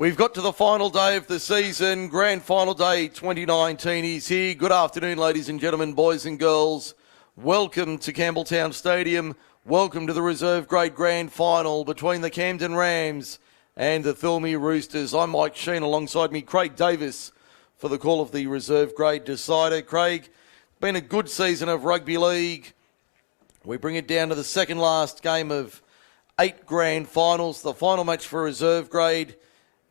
We've got to the final day of the season. Grand Final Day 2019 is here. Good afternoon, ladies and gentlemen, boys and girls. Welcome to Campbelltown Stadium. Welcome to the Reserve Grade Grand Final between the Camden Rams and the Thirlmere Roosters. I'm Mike Sheen, alongside me, Craig Davis, for the call of the Reserve Grade Decider. Craig, been a good season of rugby league. We bring it down to the second last game of 8 grand finals. The final match for Reserve Grade.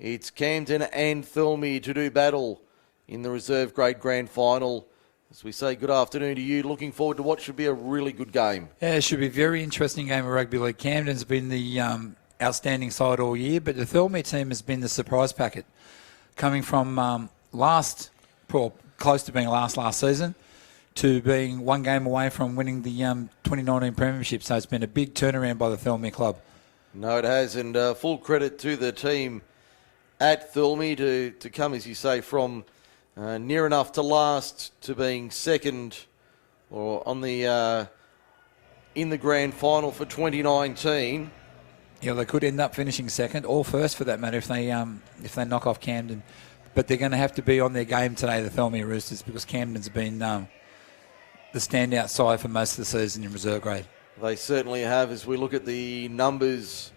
It's Camden and Thirlmere to do battle in the Reserve Grade Grand Final. As we say, good afternoon to you. Looking forward to what should be a really good game. Yeah, it should be a very interesting game of rugby league. Camden's been the outstanding side all year, but the Thirlmere team has been the surprise packet. Coming from close to being last season, to being one game away from winning the 2019 premiership. So it's been a big turnaround by the Thirlmere club. No, it has, and full credit to the team at Thirlmere to come, as you say, from near enough to last to being second or on the in the grand final for 2019. Yeah, they could end up finishing second or first, for that matter, if they knock off Camden. But they're going to have to be on their game today, the Thirlmere Roosters, because Camden's been the standout side for most of the season in reserve grade. They certainly have, as we look at the numbers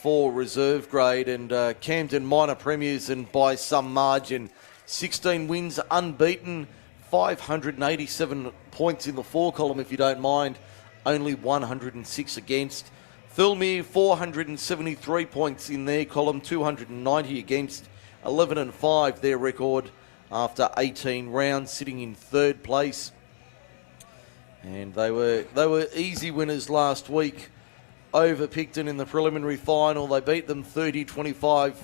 for reserve grade, and Camden minor premiers, and by some margin, 16 wins, unbeaten, 587 points in the 4 column, if you don't mind, only 106 against. Thirlmere, 473 points in their column, 290 against, 11-5 their record after 18 rounds, sitting in third place. And they were easy winners last week over Picton in the preliminary final. They beat them 30-25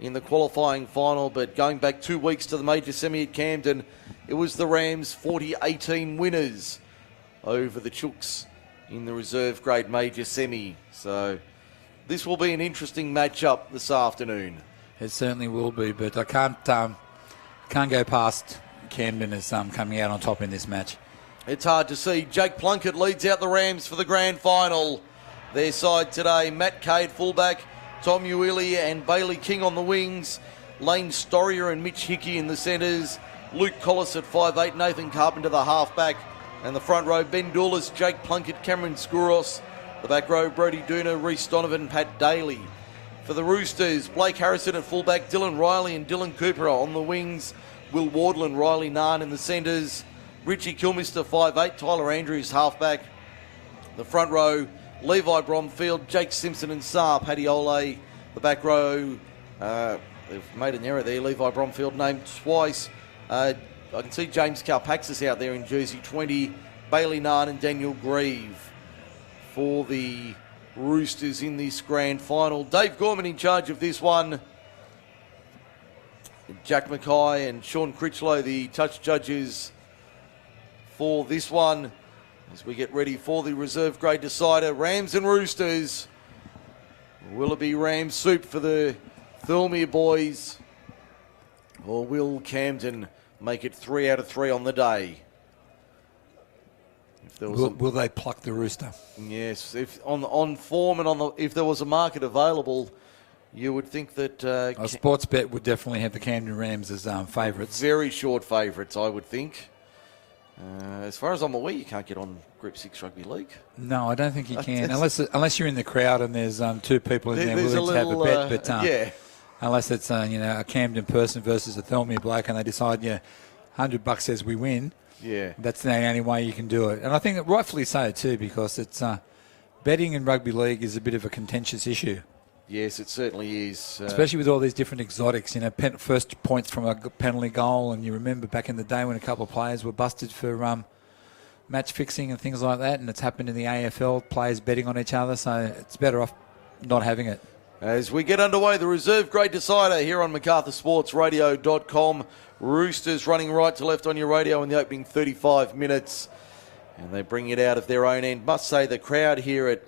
in the qualifying final, but going back 2 weeks to the major semi at Camden, it was the Rams 40-18 winners over the Chooks in the reserve grade major semi. So this will be an interesting matchup this afternoon. It certainly will be, but I can't go past Camden as coming out on top in this match. It's hard to see. Jake Plunkett leads out the Rams for the grand final. Their side today, Matt Cade fullback, Tom Uili and Bailey King on the wings, Lane Storier and Mitch Hickey in the centres, Luke Collis at 5'8", Nathan Carpenter the halfback, and the front row, Ben Doulis, Jake Plunkett, Cameron Skouros, the back row, Brody Duna, Reece Donovan, Pat Daly. For the Roosters, Blake Harrison at fullback, Dylan Riley and Dylan Cooper on the wings, Will Wardle and Riley Narn in the centres, Richie Kilmister 5'8", Tyler Andrews halfback, the front row, Levi Bromfield, Jake Simpson and Saar, Paddy Ole. The back row, they've made an error there. Levi Bromfield named twice. I can see James Kalpaxis out there in jersey 20. Bailey Narn and Daniel Grieve for the Roosters in this grand final. Dave Gorman in charge of this one. Jack Mackay and Sean Critchlow, the touch judges for this one, as we get ready for the reserve grade decider. Rams and Roosters. Will it be Rams soup for the Thirlmere boys, or will Camden make it 3 out of 3 on the day? If there was will they pluck the Rooster? Yes, if on form and if there was a market available, you would think that a sports bet would definitely have the Camden Rams as favourites. Very short favourites, I would think. As far as I'm aware, you can't get on Group 6 Rugby League. No, I don't think you can, unless you're in the crowd and there's 2 people in there willing to have a bet. But yeah, unless it's a Camden person versus a Thirlmere bloke, and they decide $100 says we win. Yeah, that's the only way you can do it, and I think that rightfully so too, because it's betting in rugby league is a bit of a contentious issue. Yes, it certainly is. Especially with all these different exotics, first points from a penalty goal, and you remember back in the day when a couple of players were busted for match fixing and things like that, and it's happened in the AFL, players betting on each other, so it's better off not having it. As we get underway, the reserve grade decider here on MacArthurSportsRadio.com. Roosters running right to left on your radio in the opening 35 minutes, and they bring it out of their own end. Must say the crowd here at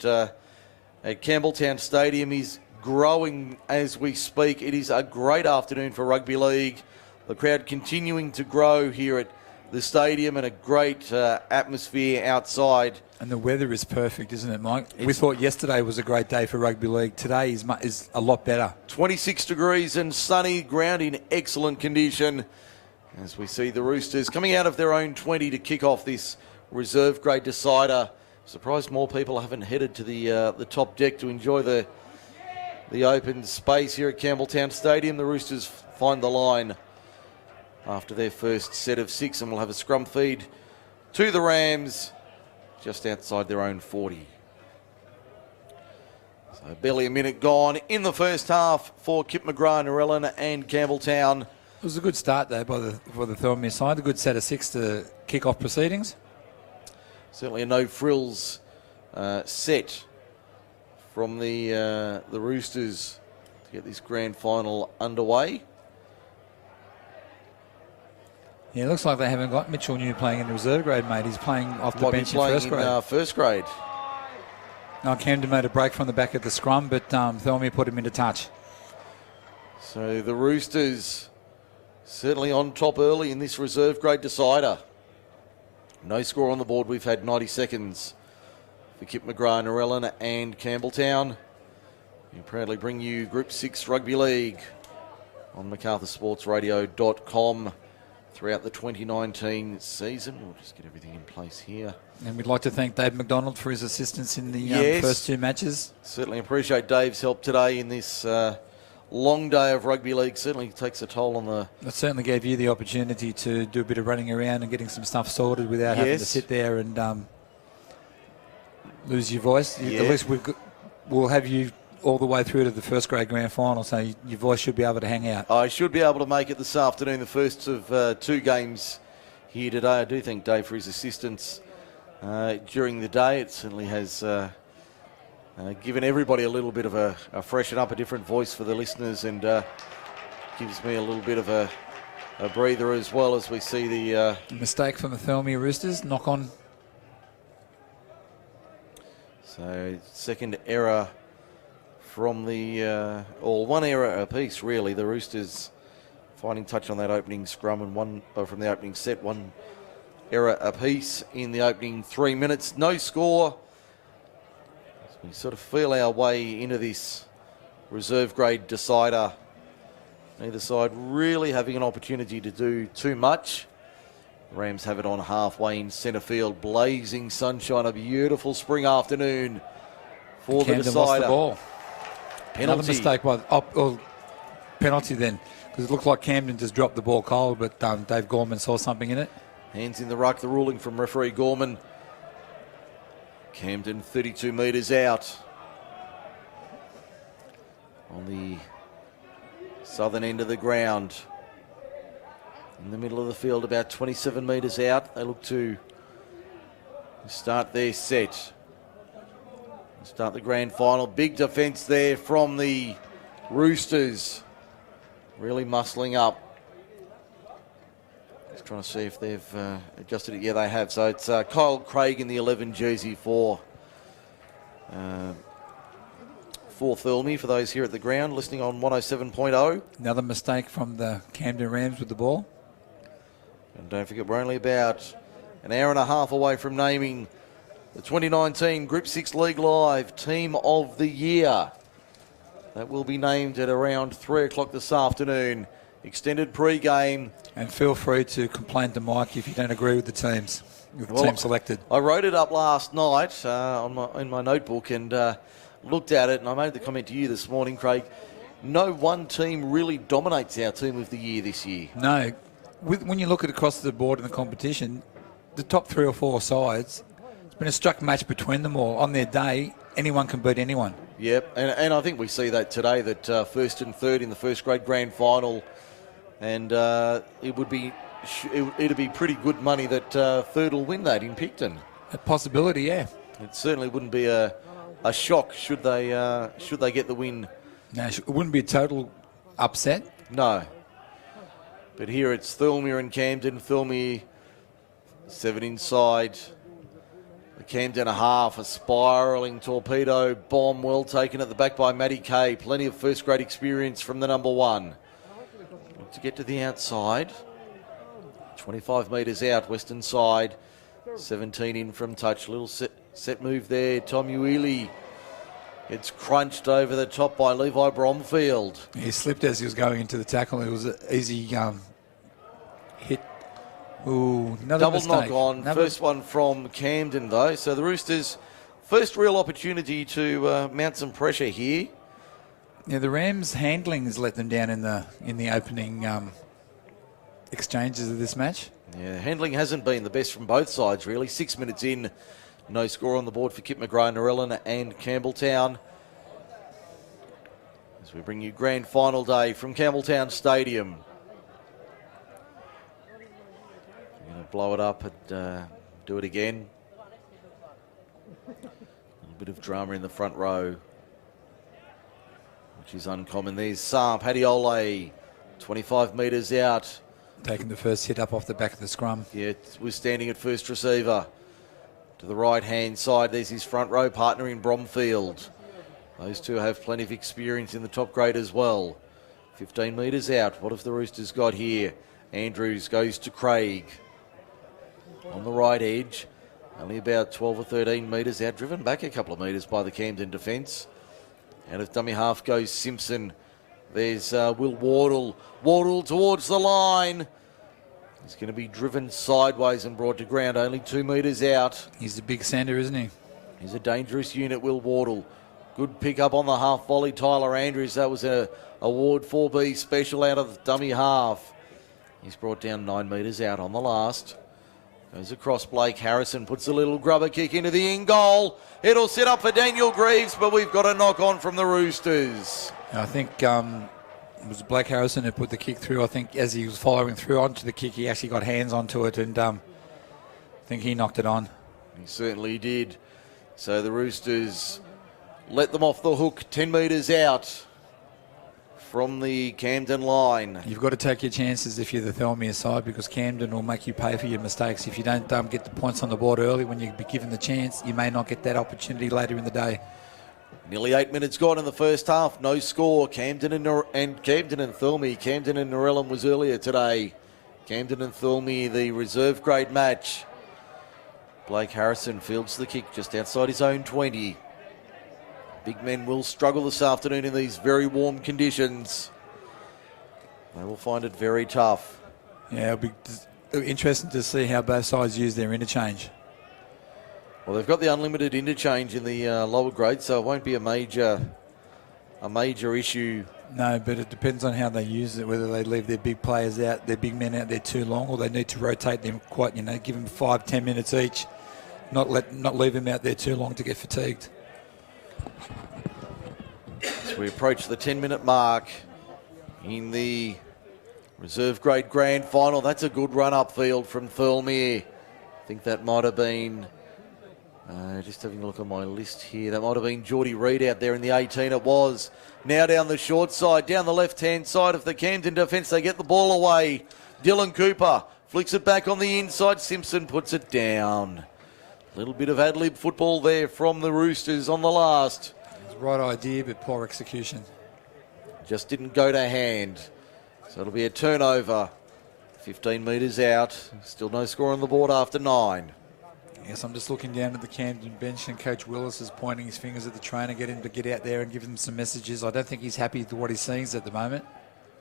Campbelltown Stadium is growing as we speak. It is a great afternoon for rugby league. The crowd continuing to grow here at the stadium and a great atmosphere outside. And the weather is perfect, isn't it, Mike? We thought yesterday was a great day for rugby league. Today is a lot better. 26 degrees and sunny, ground in excellent condition. As we see the Roosters coming out of their own 20 to kick off this reserve grade decider. Surprised more people haven't headed to the top deck to enjoy the open space here at Campbelltown Stadium. The Roosters find the line after their first set of 6 and will have a scrum feed to the Rams just outside their own 40. So barely a minute gone in the first half for Kip McGrath, Narellan and Campbelltown. It was a good start though for the Thirlmere side. A good set of 6 to kick off proceedings. Certainly a no frills set from the Roosters to get this grand final underway. Yeah, it looks like they haven't got Mitchell New playing in the reserve grade, mate. He's playing off the bench in first grade. First grade. Now, Camden made a break from the back of the scrum, but Thirlmere put him into touch. So the Roosters certainly on top early in this reserve grade decider. No score on the board. We've had 90 seconds for Kip McGrath, Narellan and Campbelltown. We proudly bring you Group 6 Rugby League on MacArthurSportsRadio.com throughout the 2019 season. We'll just get everything in place here. And we'd like to thank Dave McDonald for his assistance in the first 2 matches. Certainly appreciate Dave's help today in this long day of rugby league. Certainly takes a toll on the... It certainly gave you the opportunity to do a bit of running around and getting some stuff sorted without having to sit there and lose your voice. At least we'll have you all the way through to the first grade grand final, so your voice should be able to hang out. I should be able to make it this afternoon, the first of 2 games here today. I do thank Dave for his assistance during the day. It certainly has given everybody a little bit of a freshen up, a different voice for the listeners, and gives me a little bit of a breather as well as we see the... mistake from the Thirlmere Roosters, knock on. So second error from the, or 1 error apiece really. The Roosters finding touch on that opening scrum and one from the opening set, 1 error apiece in the opening 3 minutes. No score. As we sort of feel our way into this reserve grade decider. Neither side really having an opportunity to do too much. Rams have it on halfway in centre field. Blazing sunshine, a beautiful spring afternoon for the decider. Lost the ball. Penalty. Another mistake by penalty then, because it looked like Camden just dropped the ball cold, but Dave Gorman saw something in it. Hands in the ruck, the ruling from referee Gorman. Camden 32 metres out on the southern end of the ground. In the middle of the field, about 27 metres out. They look to start their set. Start the grand final. Big defence there from the Roosters. Really muscling up. Just trying to see if they've adjusted it. Yeah, they have. So it's Kyle Craig in the 11 jersey for Thirlmere, for those here at the ground, listening on 107.0. Another mistake from the Camden Rams with the ball. And don't forget, we're only about an hour and a half away from naming the 2019 Group 6 League Live Team of the Year. That will be named at around 3 o'clock this afternoon. Extended pre-game. And feel free to complain to Mike if you don't agree with the teams, with the team selected. I wrote it up last night in my notebook and looked at it, and I made the comment to you this morning, Craig. No one team really dominates our Team of the Year this year. No. When you look at across the board in the competition, the top 3 or 4 sides, it's been a struck match between them all. On their day, anyone can beat anyone. Yep, and I think we see that today, that first and third in the first grade grand final, and it'd be pretty good money that third will win that in Picton. A possibility, yeah. It certainly wouldn't be a shock should they get the win. No, it wouldn't be a total upset. No. But here it's Thirlmere and Camden. Thirlmere 7 inside. The Camden a half, a spiralling torpedo bomb, well taken at the back by Matty Kay. Plenty of first grade experience from the number 1. To get to the outside. 25 metres out, western side. 17 in from touch. Little set move there. Tom Ueli. It's crunched over the top by Levi Bromfield. He slipped as he was going into the tackle. It was an easy hit. Ooh, another Double mistake. knock on. First one from Camden, though. So the Roosters' first real opportunity to mount some pressure here. Yeah, the Rams' handling has let them down in the opening exchanges of this match. Yeah, handling hasn't been the best from both sides, really. 6 minutes in, no score on the board for Kip McGrath, Narellan and Campbelltown. As we bring you grand final day from Campbelltown Stadium. We're going to blow it up and do it again. A little bit of drama in the front row, which is uncommon. There's Saab, Hadiole, 25 metres out. Taking the first hit up off the back of the scrum. Yeah, was standing at first receiver. To the right-hand side, there's his front row partner in Bromfield. Those two have plenty of experience in the top grade as well. 15 metres out. What have the Roosters got here? Andrews goes to Craig. On the right edge. Only about 12 or 13 metres out. Driven back a couple of metres by the Camden defence. Out of dummy half goes Simpson. There's Will Wardle. Wardle towards the line. He's going to be driven sideways and brought to ground, only 2 metres out. He's a big sender, isn't he? He's a dangerous unit, Will Wardle. Good pick up on the half volley, Tyler Andrews. That was a Ward 4B special out of the dummy half. He's brought down 9 metres out on the last. Goes across Blake Harrison, puts a little grubber kick into the in goal. It'll set up for Daniel Greaves, but we've got a knock on from the Roosters. I think it was Blake Harrison who put the kick through. I think as he was following through onto the kick, he actually got hands onto it, and I think he knocked it on. He certainly did. So the Roosters let them off the hook 10 metres out from the Camden line. You've got to take your chances if you're the Thirlmere side, because Camden will make you pay for your mistakes. If you don't get the points on the board early when you be given the chance, you may not get that opportunity later in the day. Nearly 8 minutes gone in the first half. No score. Camden and Thirlmere. Camden and Narellan was earlier today. Camden and Thirlmere, the reserve grade match. Blake Harrison fields the kick just outside his own 20. Big men will struggle this afternoon in these very warm conditions. They will find it very tough. Yeah, it'll be interesting to see how both sides use their interchange. Well, they've got the unlimited interchange in the lower grade, so it won't be a major issue. No, but it depends on how they use it, whether they leave their big players out, their big men out there too long, or they need to rotate them quite, give them 5-10 minutes each, not leave them out there too long to get fatigued. As we approach the 10-minute mark in the reserve grade grand final, that's a good run upfield from Thirlmere. I think that might have been... just having a look on my list here. That might have been Geordie Reid out there in the 18. It was. Now down the short side, down the left-hand side of the Camden defence. They get the ball away. Dylan Cooper flicks it back on the inside. Simpson puts it down. A little bit of ad-lib football there from the Roosters on the last. It was the right idea, but poor execution. Just didn't go to hand. So it'll be a turnover. 15 metres out. Still no score on the board after 9. Yes, I'm just looking down at the Camden bench, and Coach Willis is pointing his fingers at the trainer, get him to get out there and give him some messages. I don't think he's happy with what he's seeing at the moment.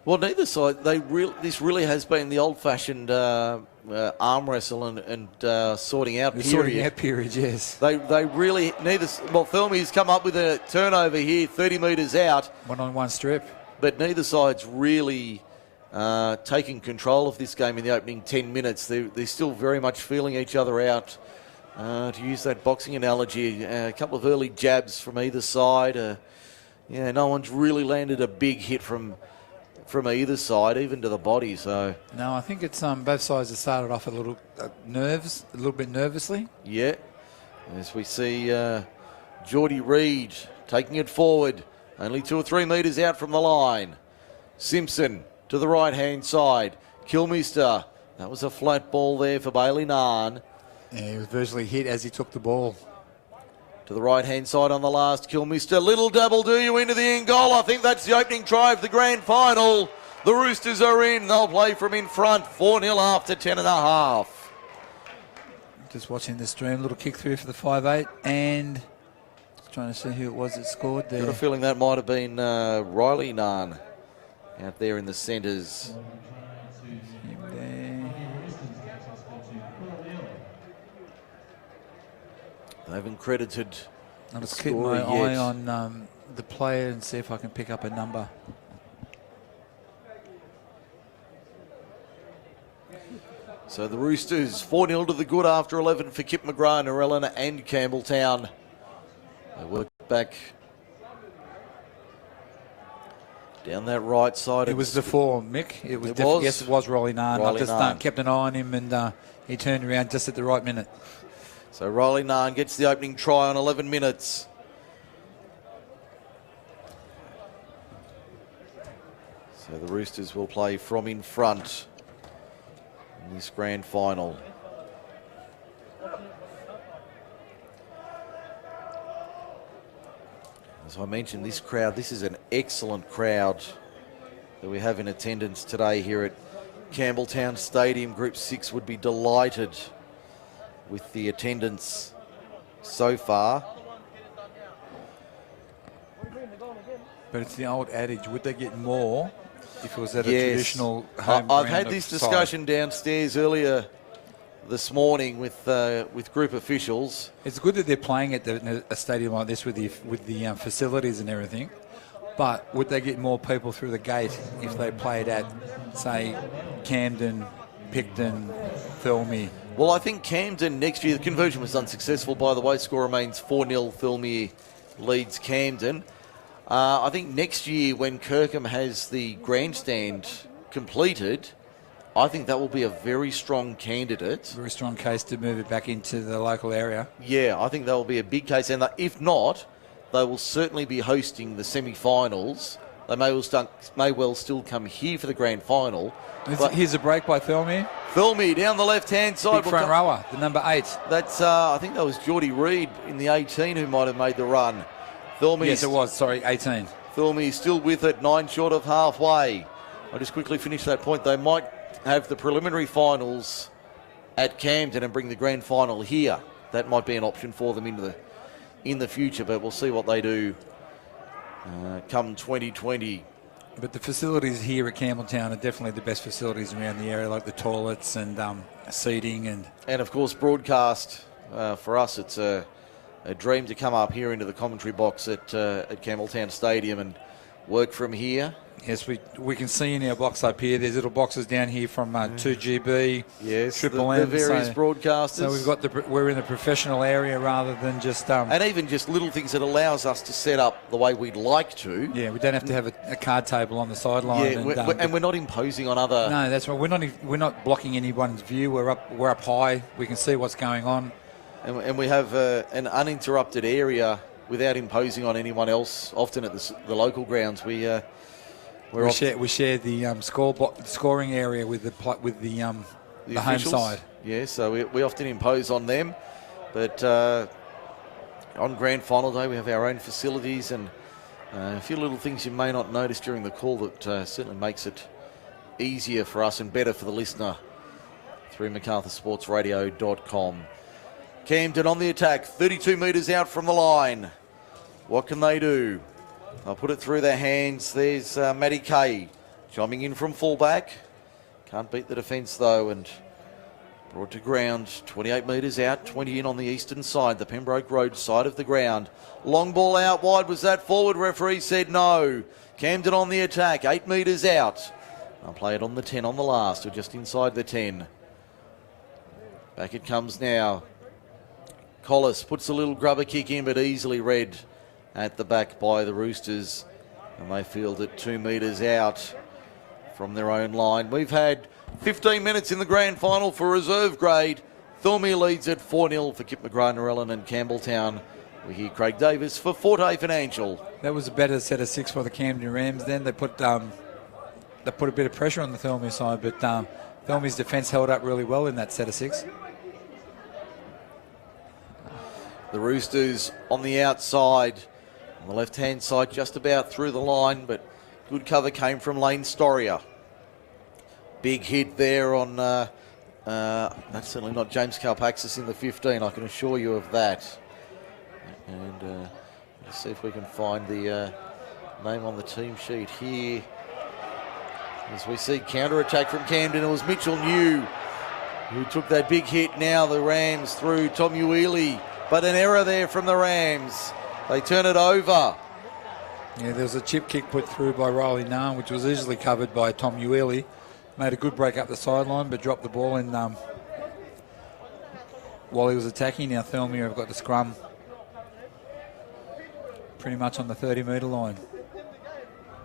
Well, neither side. This really has been the old-fashioned arm wrestle and sorting out period. Sorting out period, yes. They really Thirlmere's come up with a turnover here, 30 metres out. One-on-one strip. But neither side's really taking control of this game in the opening 10 minutes. They're still very much feeling each other out. To use that boxing analogy, a couple of early jabs from either side. No one's really landed a big hit from either side, even to the body. So no, I think it's both sides have started off a little bit nervously. Yeah, as we see Geordie Reid taking it forward, only 2 or 3 metres out from the line. Simpson to the right-hand side. Kilmister, that was a flat ball there for Bailey Narn. Yeah, he was virtually hit as he took the ball. To the right-hand side on the last, Kilmister. Little double do you into the in goal. I think that's the opening try of the grand final. The Roosters are in. They'll play from in front. 4-0 after 10.5. Just watching the stream. Little kick through for the 5'8", and trying to see who it was that scored there. Got a feeling that might have been Riley Nunn out there in the centres. They haven't credited. I'll just keep my eye on the player and see if I can pick up a number. So the Roosters 4-0 to the good after 11 for Kip McGrath, Narellan and Campbelltown. They work back down that right side. It was the 4, Mick. Yes, it was Riley Nunn. I just kept an eye on him, and he turned around just at the right minute. So Riley Nunn gets the opening try on 11 minutes. So the Roosters will play from in front in this grand final. As I mentioned, this is an excellent crowd that we have in attendance today here at Campbelltown Stadium. Group 6 would be delighted with the attendance so far. But it's the old adage, would they get more if it was at a traditional home I've ground had this discussion downstairs earlier this morning with group officials. It's good that they're playing at a stadium like this with the facilities and everything, but would they get more people through the gate if they played at, say, Camden, Picton, Thirlmere? Well, I think Camden next year, the conversion was unsuccessful, by the way. Score remains 4-0. Thirlmere leads Camden. I think next year when Kirkham has the grandstand completed, I think that will be a very strong candidate. Very strong case to move it back into the local area. Yeah, I think that will be a big case. And if not, they will certainly be hosting the semi-finals. They may well still come here for the grand final. Here's a break by Thirlmere. Thirlmere down the left-hand side. Big front rower, the number 8. That's, I think that was Geordie Reid in the 18 who might have made the run. Yes, it was. Sorry, 18. Thirlmere still with it, 9 short of halfway. I'll just quickly finish that point. They might have the preliminary finals at Camden and bring the grand final here. That might be an option for them in the future, but we'll see what they do come 2020. But the facilities here at Campbelltown are definitely the best facilities around the area, like the toilets and seating. And of course, broadcast. For us, it's a dream to come up here into the commentary box at Campbelltown Stadium and work from here. Yes, we can see in our box up here, there's little boxes down here from 2GB, yes, Triple the M. various broadcasters. So we've got we're in the professional area rather than just... and even just little things that allows us to set up the way we'd like to. Yeah, we don't have to have a card table on the sideline. Yeah, and we're not imposing on other... No, that's right. We're not blocking anyone's view. We're up high. We can see what's going on. And we have an uninterrupted area without imposing on anyone else. Often at the local grounds, we share the scoring area with the home side. Yeah, so we often impose on them, but on grand final day we have our own facilities and a few little things you may not notice during the call that certainly makes it easier for us and better for the listener through MacArthurSportsRadio.com. Camden on the attack, 32 metres out from the line. What can they do? They'll put it through their hands. There's Matty Kay chiming in from fullback. Can't beat the defence though, and brought to ground 28 metres out, 20 in on the eastern side, the Pembroke Road side of the ground. Long ball out wide. Was that forward? Referee said no. Camden on the attack, 8 metres out. I'll play it on the 10 on the last, or just inside the 10. Back it comes now. Collis puts a little grubber kick in, but easily read at the back by the Roosters, and they field it 2 metres out from their own line. We've had 15 minutes in the grand final for reserve grade. Thirlmere leads at 4-0 for Kip McGrath, Narellan and Campbelltown. We hear Craig Davis for Forte Financial. That was a better set of 6 for the Camden Rams. Then they put a bit of pressure on the Thirlmere side, but Thirlmere's defence held up really well in that set of 6. The Roosters on the outside, on the left-hand side, just about through the line, but good cover came from Lane Storia. Big hit there on, that's certainly not James Kalpaxis in the 15, I can assure you of that. And let's see if we can find the name on the team sheet here. As we see counter-attack from Camden, it was Mitchell New who took that big hit. Now the Rams through Tom Ueli, but an error there from the Rams. They turn it over. Yeah, there was a chip kick put through by Riley Nahn, which was easily covered by Tom Ueli. Made a good break up the sideline, but dropped the ball in while he was attacking. Now Thirlmere have got the scrum pretty much on the 30-metre line.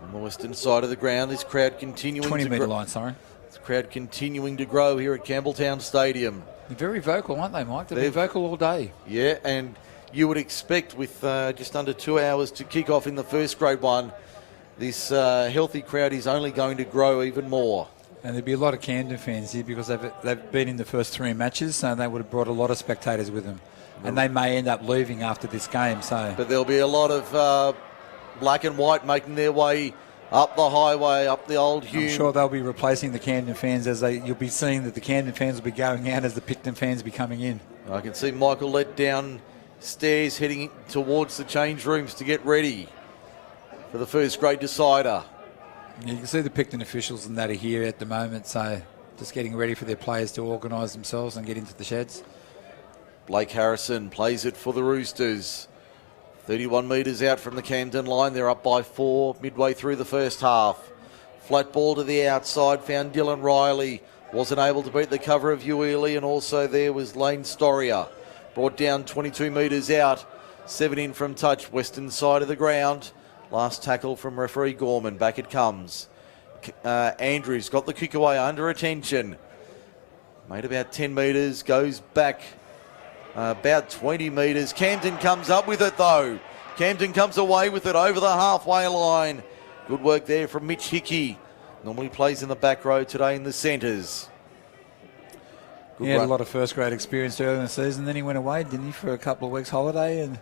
On the western side of the ground, this crowd continuing 20-metre line, sorry. This crowd continuing to grow here at Campbelltown Stadium. They're very vocal, aren't they, Mike? They've been vocal all day. Yeah, and you would expect with just under 2 hours to kick off in the first grade one, this healthy crowd is only going to grow even more. And there'd be a lot of Camden fans here because they've been in the first 3 matches, so they would have brought a lot of spectators with them. And they may end up leaving after this game. But there'll be a lot of black and white making their way up the highway, up the old Hume. I'm sure they'll be replacing the Camden fans you'll be seeing that the Camden fans will be going out as the Picton fans will be coming in. I can see Michael let downstairs heading towards the change rooms to get ready for the first grade decider. You can see the Picton officials and that are here at the moment, so just getting ready for their players to organise themselves and get into the sheds. Blake Harrison plays it for the Roosters. 31 metres out from the Camden line. They're up by 4 midway through the first half. Flat ball to the outside. Found Dylan Riley. Wasn't able to beat the cover of Ueli, and also there was Lane Storia. Brought down 22 metres out. 7 in from touch. Western side of the ground. Last tackle from referee Gorman. Back it comes. Andrews got the kick away under attention. Made about 10 metres. Goes back about 20 metres. Camden comes up with it though. Camden comes away with it over the halfway line. Good work there from Mitch Hickey. Normally plays in the back row, today in the centres. He had a lot of first grade experience earlier in the season. Then he went away, didn't he, for a couple of weeks holiday, and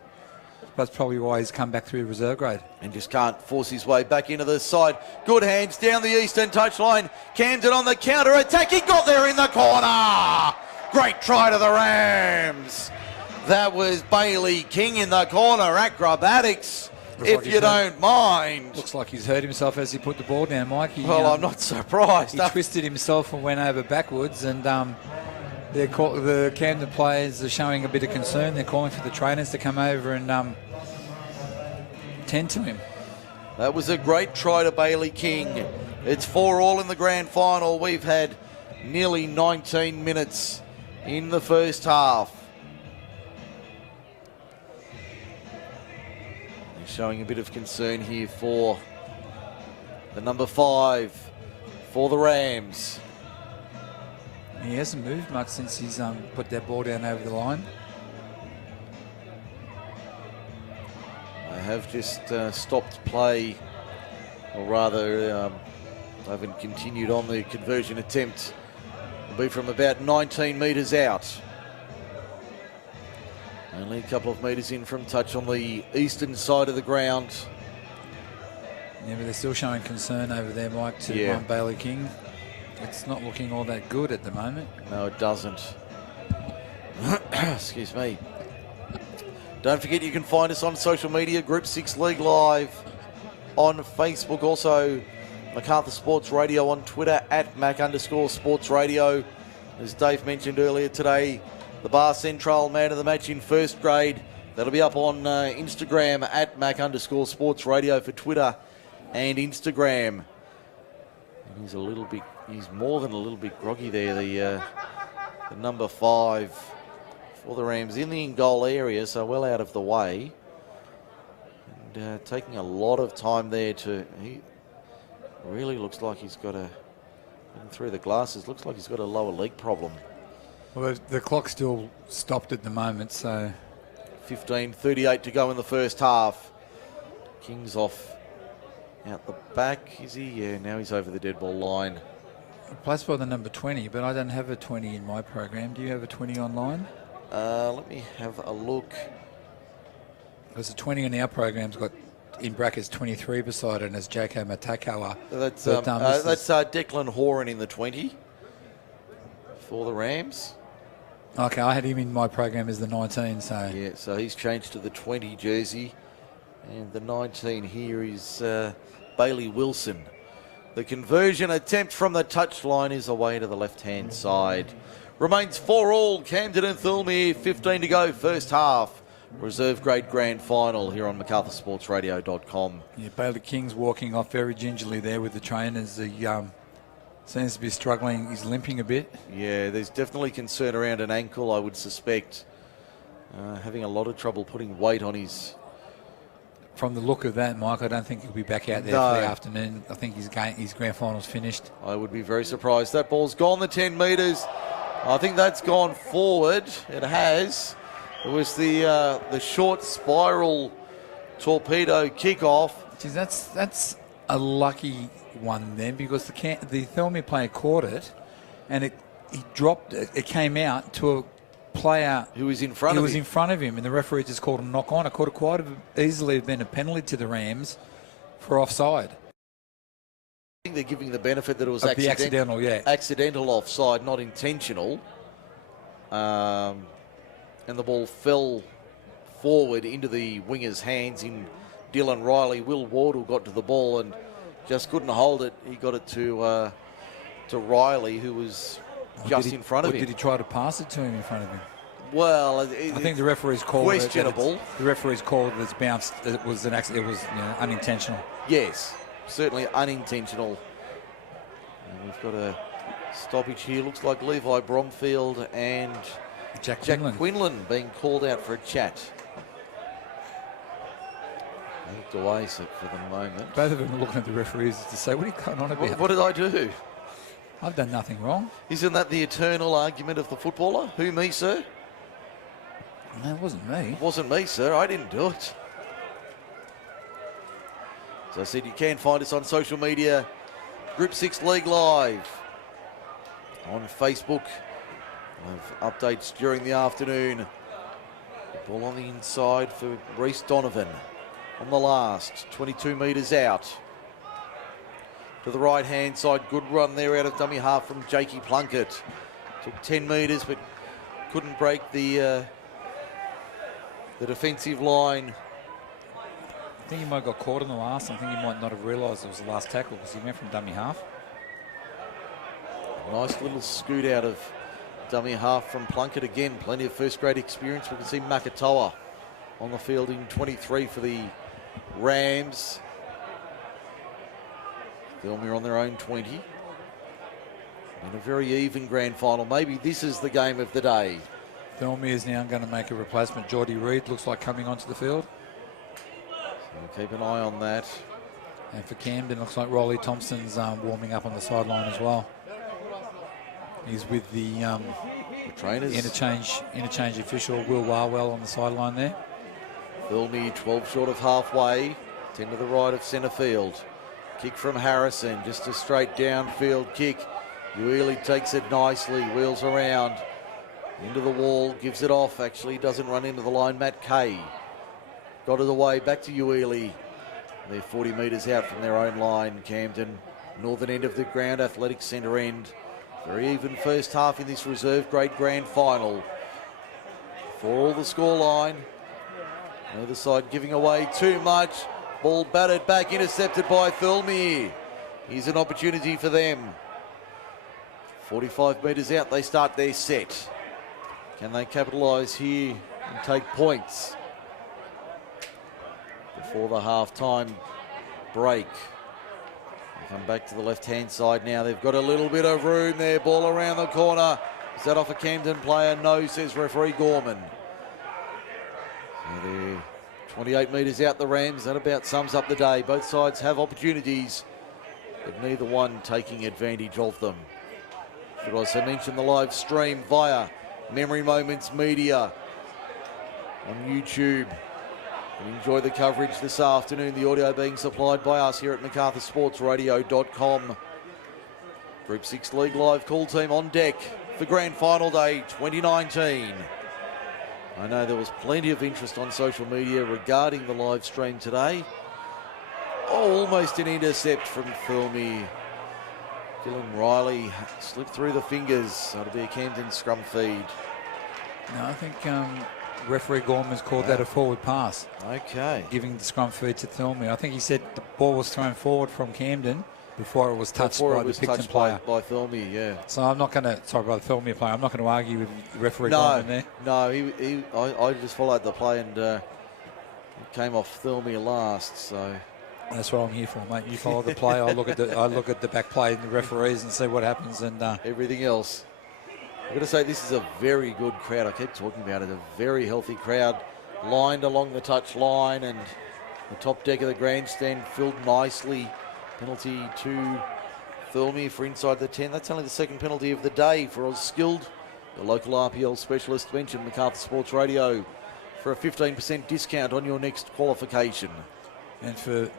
that's probably why he's come back through reserve grade. And just can't force his way back into the side. Good hands down the eastern touchline. Camden on the counter attack. He got there in the corner. Great try to the Rams. That was Bailey King in the corner. Acrobatics, if you don't mind. Looks like he's hurt himself as he put the ball down, Mike. I'm not surprised. He twisted himself and went over backwards, and the Camden players are showing a bit of concern. They're calling for the trainers to come over and tend to him. That was a great try to Bailey King. It's 4-4 in the grand final. We've had nearly 19 minutes in the first half. They're showing a bit of concern here for the number 5 for the Rams. He hasn't moved much since he's put that ball down over the line. They have just stopped play, or rather haven't continued on the conversion attempt. Will be from about 19 metres out. Only a couple of metres in from touch on the eastern side of the ground. Yeah, but they're still showing concern over there, Mike, to Bailey King. It's not looking all that good at the moment. No, it doesn't. Excuse me. Don't forget you can find us on social media, Group 6 League Live on Facebook. Also, MacArthur Sports Radio on Twitter, @Mac_Sports Radio. As Dave mentioned earlier today, the Bar Central man of the match in first grade. That'll be up on Instagram, @Mac_Sports Radio for Twitter and Instagram. And he's more than a little bit groggy there, the number 5 for the Rams in the in-goal area, so well out of the way. And taking a lot of time there he really looks like he's got through the glasses, looks like he's got a lower leg problem. Well, the clock's still stopped at the moment, so 15:38 to go in the first half. King's off out the back, is he? Yeah, now he's over the dead ball line. Placed by the number 20, but I don't have a 20 in my program. Do you have a 20 online? Let me have a look. Because the 20 in our program's got in brackets 23 beside it, and as Joko Matakawa. That's But, Declan Horan in the 20 for the Rams. Okay, I had him in my program as the 19, so... Yeah, so he's changed to the 20 jersey. And the 19 here is Bailey Wilson. The conversion attempt from the touchline is away to the left-hand side. Remains 4-4, Camden and Thirlmere, 15 to go, first half. Reserve grade grand final here on MacArthurSportsRadio.com. Yeah, Bailey King's walking off very gingerly there with the trainers. He seems to be struggling. He's limping a bit. Yeah, there's definitely concern around an ankle, I would suspect. Having a lot of trouble putting weight on his... From the look of that, Mike, I don't think he'll be back out there for the afternoon. I think his grand final's finished. I would be very surprised. That ball's gone the 10 metres. I think that's gone forward. It has. It was the short spiral torpedo kickoff. Geez, that's a lucky one then, because the Thirlmere player caught it, and he dropped it. It came out to a player who was in front of him. In front of him, and the referee just called a knock on. It could have quite easily been a penalty to the Rams for offside. I think they're giving the benefit that it was accidental, yeah. Accidental offside, not intentional. And the ball fell forward into the winger's hands in Dylan Riley. Will Wardle got to the ball and just couldn't hold it. He got it to Riley, who was just in front of him. Did he try to pass it to him in front of him? Well, I think the referee's called questionable. The referee's called it's bounced. It was an accident. It was unintentional. Yes, certainly unintentional. And we've got a stoppage here. Looks like Levi Bromfield and Jack Quinlan being called out for a chat. Looked away for the moment. Both of them are looking at the referees to say, what are you going on about? What did I do? I've done nothing wrong. Isn't that the eternal argument of the footballer? Who, me, sir? No, it wasn't me. It wasn't me, sir. I didn't do it. As I said, you can find us on social media. Group 6 League Live. On Facebook. Of updates during the afternoon. The ball on the inside for Reece Donovan. On the last, 22 metres out. To the right-hand side, good run there out of dummy half from Jakey Plunkett. Took 10 metres, but couldn't break the defensive line. I think he might have got caught in the last. I think he might not have realised it was the last tackle because he went from dummy half. Nice little scoot out of dummy half from Plunkett again. Plenty of first-grade experience. We can see Makatoa on the field in 23 for the Rams. Thirlmere on their own 20. In a very even grand final. Maybe this is the game of the day. Thirlmere is now going to make a replacement. Geordie Reid looks like coming onto the field. So keep an eye on that. And for Camden, looks like Riley Thompson's warming up on the sideline as well. He's with the trainers. Interchange official Will Warwell on the sideline there. Thirlmere 12 short of halfway. 10 to the right of centre field. Kick from Harrison, just a straight downfield kick. Ueli takes it nicely, wheels around. Into the wall, gives it off. Actually doesn't run into the line. Matt Kay got it away, back to Ueli. They're 40 metres out from their own line. Camden, northern end of the ground, athletic centre end. Very even first half in this reserve grade grand final. For all the scoreline. Either side giving away too much. Ball batted back, intercepted by Thirlmere. Here's an opportunity for them. 45 metres out, they start their set. Can they capitalise here and take points before the half-time break? They come back to the left-hand side now. They've got a little bit of room there. Ball around the corner. Is that off a Camden player? No, says referee Gorman. So they're 28 metres out the Rams. That about sums up the day. Both sides have opportunities, but neither one taking advantage of them. Should also mention the live stream via Memory Moments Media on YouTube. And enjoy the coverage this afternoon. The audio being supplied by us here at MacArthurSportsRadio.com. Group 6 League Live call team on deck for Grand Final Day 2019. I know there was plenty of interest on social media regarding the live stream today. almost an intercept from Thirlmere. Dylan Riley slipped through the fingers. That'll be a Camden scrum feed. No, I think referee Gorman's called that a forward pass. Okay. Giving the scrum feed to Thirlmere. I think he said the ball was thrown forward from Camden before it was touched by the Picton player. By Thirlmere, yeah. So I'm not going to, sorry, by the Thirlmere player, I'm not going to argue with referee Gorman there. No, I just followed the play and it came off Thirlmere last, so... That's what I'm here for, mate. You follow the play. I look at the back play and the referees and see what happens and everything else. I've got to say this is a very good crowd. I keep talking about it. A very healthy crowd lined along the touch line and the top deck of the grandstand filled nicely. Penalty to Thirlmere for inside the 10. That's only the second penalty of the day for Skilled. The local RPL specialist mentioned Macarthur Sports Radio for a 15% discount on your next qualification. And for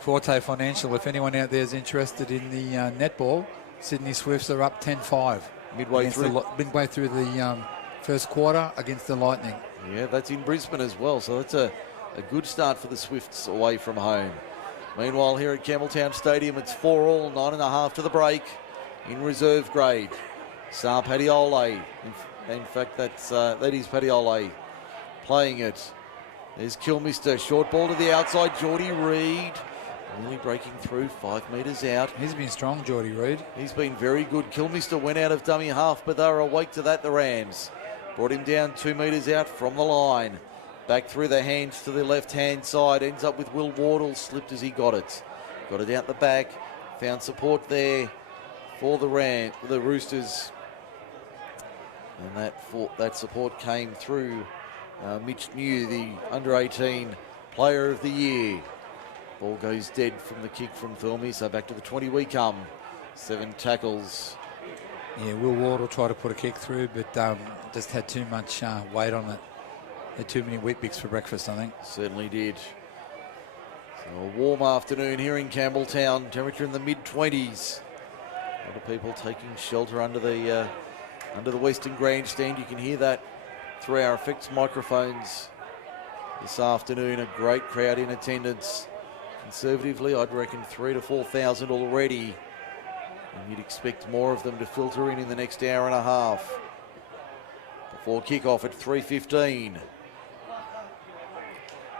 Forte Financial, if anyone out there is interested in the netball, Sydney Swifts are up 10-5. Midway through the first quarter against the Lightning. Yeah, that's in Brisbane as well, so that's a good start for the Swifts away from home. Meanwhile, here at Campbelltown Stadium, it's 4-all, 9.5 to the break in reserve grade. Sa Padiole, in fact, that is Padiole playing it. There's Kilmister, short ball to the outside, Geordie Reid. Really breaking through 5 metres out. He's been strong, Geordie Reid. He's been very good. Kilmister went out of dummy half, but they're awake to that, the Rams. Brought him down 2 metres out from the line. Back through the hands to the left-hand side. Ends up with Will Wardle. Slipped as he got it. Got it out the back. Found support there for the Roosters. And that support came through Mitch New, the under-18 player of the year. Ball goes dead from the kick from Thirlmere, so back to the 20 we come. 7 tackles. Yeah, Will Wardle tried to put a kick through, but just had too much weight on it. Had too many Weet-Bix for breakfast, I think. Certainly did. So a warm afternoon here in Campbelltown. Temperature in the mid-20s. A lot of people taking shelter under the Western Grandstand. You can hear that through our effects microphones this afternoon. A great crowd in attendance. Conservatively, I'd reckon 3,000 to 4,000 already. And you'd expect more of them to filter in the next hour and a half. Before kickoff at 3:15.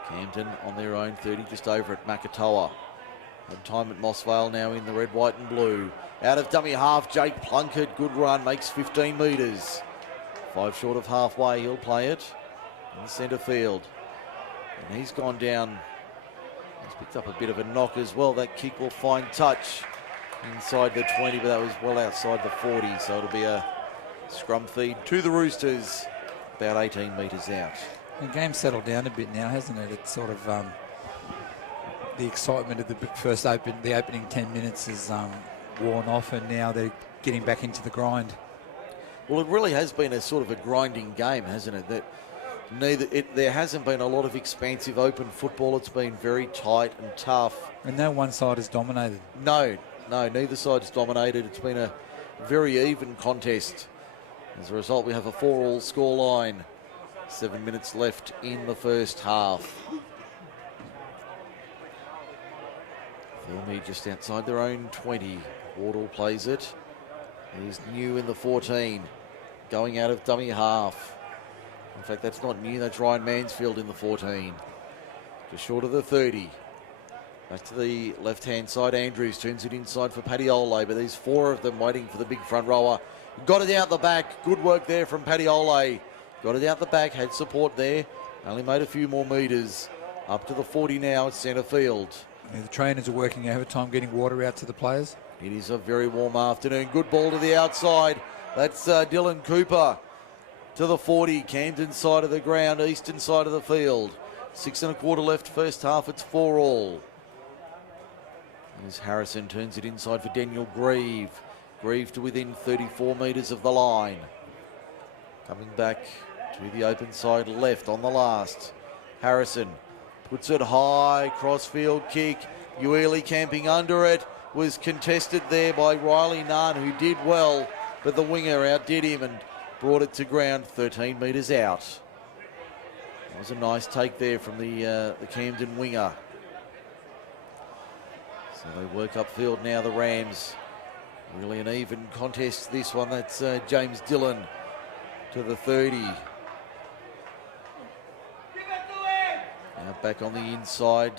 Camden on their own 30, just over at Makatoa. And time at Mossvale now in the red, white and blue. Out of dummy half, Jake Plunkett. Good run, makes 15 metres. 5 short of halfway, he'll play it in the centre field. And he's gone down. He's picked up a bit of a knock as well. That kick will find touch inside the 20, but that was well outside the 40. So it'll be a scrum feed to the Roosters, about 18 metres out. The game's settled down a bit now, hasn't it? It's sort of the excitement of the opening 10 minutes is worn off, and now they're getting back into the grind. Well, it really has been a sort of a grinding game, hasn't it? That there hasn't been a lot of expansive open football. It's been very tight and tough. And no one side has dominated. No, neither side's dominated. It's been a very even contest. As a result, we have a 4-all scoreline. 7 minutes left in the first half. Thirlmere just outside their own 20. Wardle plays it. He's New in the 14. Going out of dummy half. In fact, that's not New, that's Ryan Mansfield in the 14. Just short of the 30. Back to the left-hand side, Andrews turns it inside for Padiole, but there's 4 of them waiting for the big front rower. Got it out the back. Good work there from Padiole. Got it out the back, had support there. Only made a few more metres. Up to the 40 now at centre field. Yeah, the trainers are working overtime getting water out to the players. It is a very warm afternoon. Good ball to the outside. That's Dylan Cooper to the 40. Camden side of the ground, eastern side of the field. 6 1/4 left first half. It's 4-all. As Harrison turns it inside for Daniel Grieve. Grieve to within 34 metres of the line. Coming back to the open side left on the last. Harrison puts it high, crossfield kick. Ueli camping under it. Was contested there by Riley Nunn, who did well, but the winger outdid him and brought it to ground 13 metres out. That was a nice take there from the Camden winger. So they work upfield now, the Rams. Really an even contest, this one. That's James Dillon to the 30. Now back on the inside.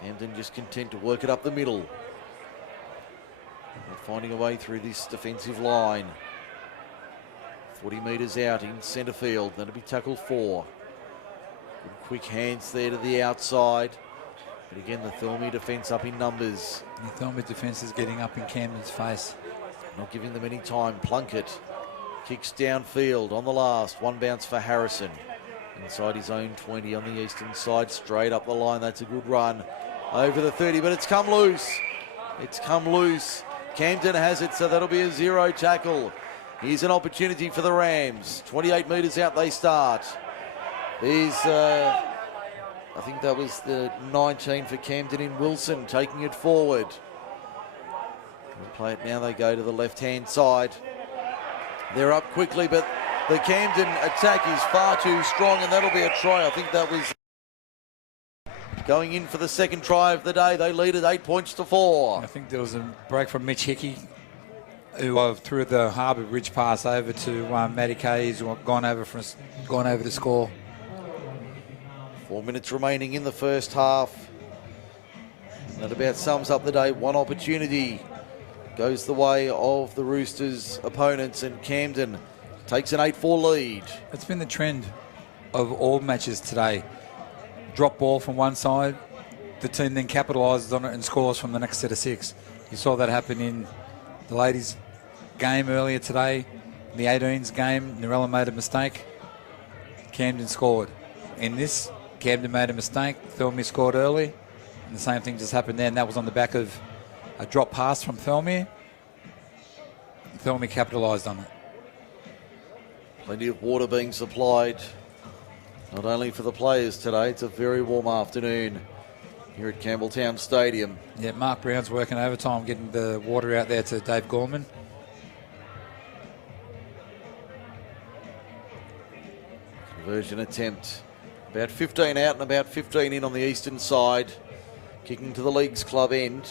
Camden just content to work it up the middle. They're finding a way through this defensive line. 40 metres out in centre field. That'll be tackle 4. Good quick hands there to the outside. But again, the Thirlmere defence up in numbers. The Thirlmere defence is getting up in Camden's face. Not giving them any time. Plunkett kicks downfield on the last. One bounce for Harrison. Inside his own 20 on the eastern side. Straight up the line. That's a good run. Over the 30, but it's come loose. It's come loose. Camden has it, so that'll be a 0 tackle. Here's an opportunity for the Rams. 28 metres out they start. There's, I think that was the 19 for Camden in Wilson, taking it forward. They'll play it now, they go to the left-hand side. They're up quickly, but the Camden attack is far too strong, and that'll be a try. I think that was going in for the second try of the day. They lead at 8 points to 4. I think there was a break from Mitch Hickey, who threw the Harbour Bridge pass over to Matty Kay, who's gone over to score. 4 minutes remaining in the first half. That about sums up the day. One opportunity goes the way of the Roosters' opponents, and Camden takes an 8-4 lead. It's been the trend of all matches today. Drop ball from one side, the team then capitalises on it and scores from the next set of 6. You saw that happen in the ladies' game earlier today. In the 18s game, Narella made a mistake. Camden scored. In this, Camden made a mistake. Thirlmere scored early. And the same thing just happened there, and that was on the back of a drop pass from Thirlmere. Thirlmere capitalised on it. Plenty of water being supplied, not only for the players today. It's a very warm afternoon here at Campbelltown Stadium. Yeah, Mark Brown's working overtime, getting the water out there to Dave Gorman. Conversion attempt. About 15 out and about 15 in on the eastern side. Kicking to the Leagues Club end.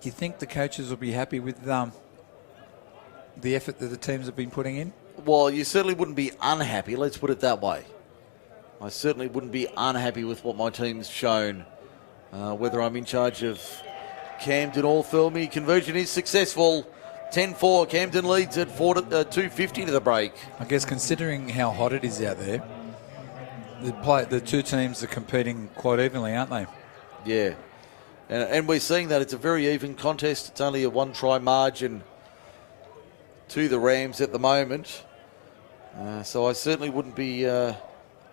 Do you think the coaches will be happy with the effort that the teams have been putting in? Well, you certainly wouldn't be unhappy, let's put it that way. I certainly wouldn't be unhappy with what my team's shown. Whether I'm in charge of Camden or Thirlmere, conversion is successful. 10-4, Camden leads at 2:50 to the break. I guess considering how hot it is out there, the two teams are competing quite evenly, aren't they? Yeah, and we're seeing that it's a very even contest. It's only a 1-try margin to the Rams at the moment. So I certainly wouldn't be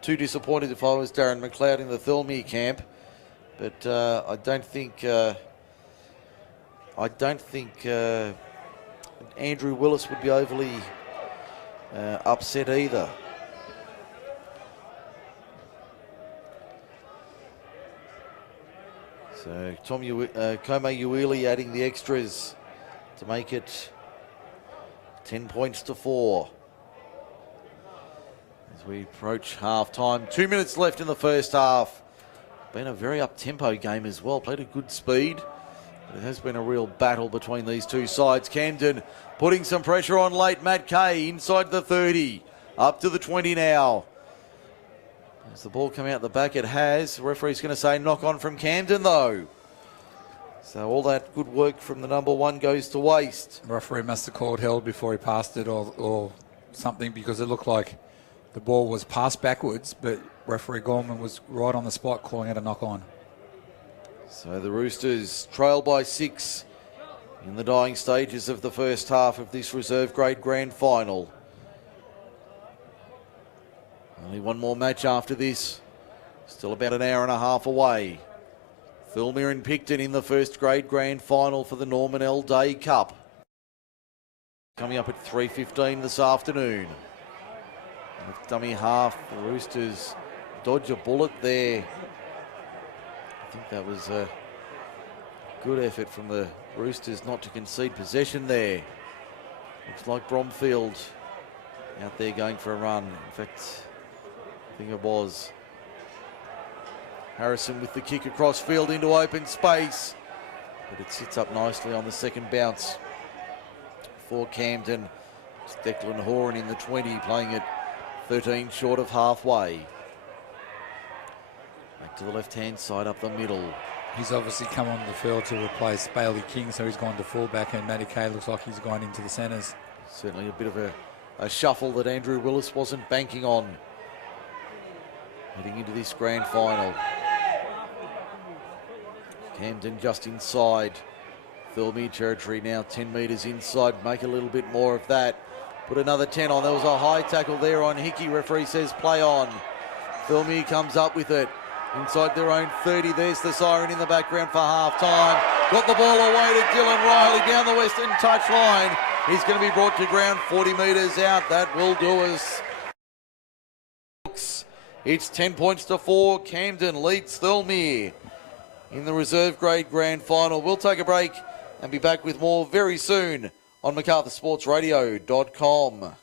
too disappointed if I was Darren McLeod in the Thirlmere camp. But I don't think Andrew Willis would be overly upset either. So Kome Uili adding the extras to make it 10 points to 4. As we approach half-time. 2 minutes left in the first half. Been a very up-tempo game as well. Played at good speed. But it has been a real battle between these two sides. Camden putting some pressure on late. Matt Kay inside the 30. Up to the 20 now. As the ball come out the back, it has. The referee's going to say knock on from Camden though. So all that good work from the number 1 goes to waste. The referee must have called held before he passed it or something, because it looked like the ball was passed backwards, but referee Gorman was right on the spot calling it a knock on. So the Roosters trail by 6 in the dying stages of the first half of this reserve grade grand final. Only one more match after this. Still about an hour and a half away. Thirlmere and Picton in the first grade grand final for the Norman L. Day Cup. Coming up at 3:15 this afternoon. With dummy half, the Roosters dodge a bullet there. I think that was a good effort from the Roosters not to concede possession there. Looks like Bromfield out there going for a run. In fact, I think it was. Harrison with the kick across field into open space. But it sits up nicely on the second bounce for Camden. It's Declan Horan in the 20, playing it 13 short of halfway. Back to the left-hand side up the middle. He's obviously come on the field to replace Bailey King, so he's gone to fullback, and Matty Kay looks like he's gone into the centres. Certainly a bit of a shuffle that Andrew Willis wasn't banking on heading into this grand final. Camden just inside Thirlmere territory now, 10 metres inside. Make a little bit more of that. Put another 10 on. There was a high tackle there on Hickey. Referee says play on. Thirlmere comes up with it inside their own 30. There's the siren in the background for half time. Got the ball away to Dylan Riley down the western touchline. He's going to be brought to ground 40 metres out. That will do us. It's 10 points to 4. Camden leads Thirlmere in the reserve grade grand final. We'll take a break and be back with more very soon on MacArthurSportsRadio.com.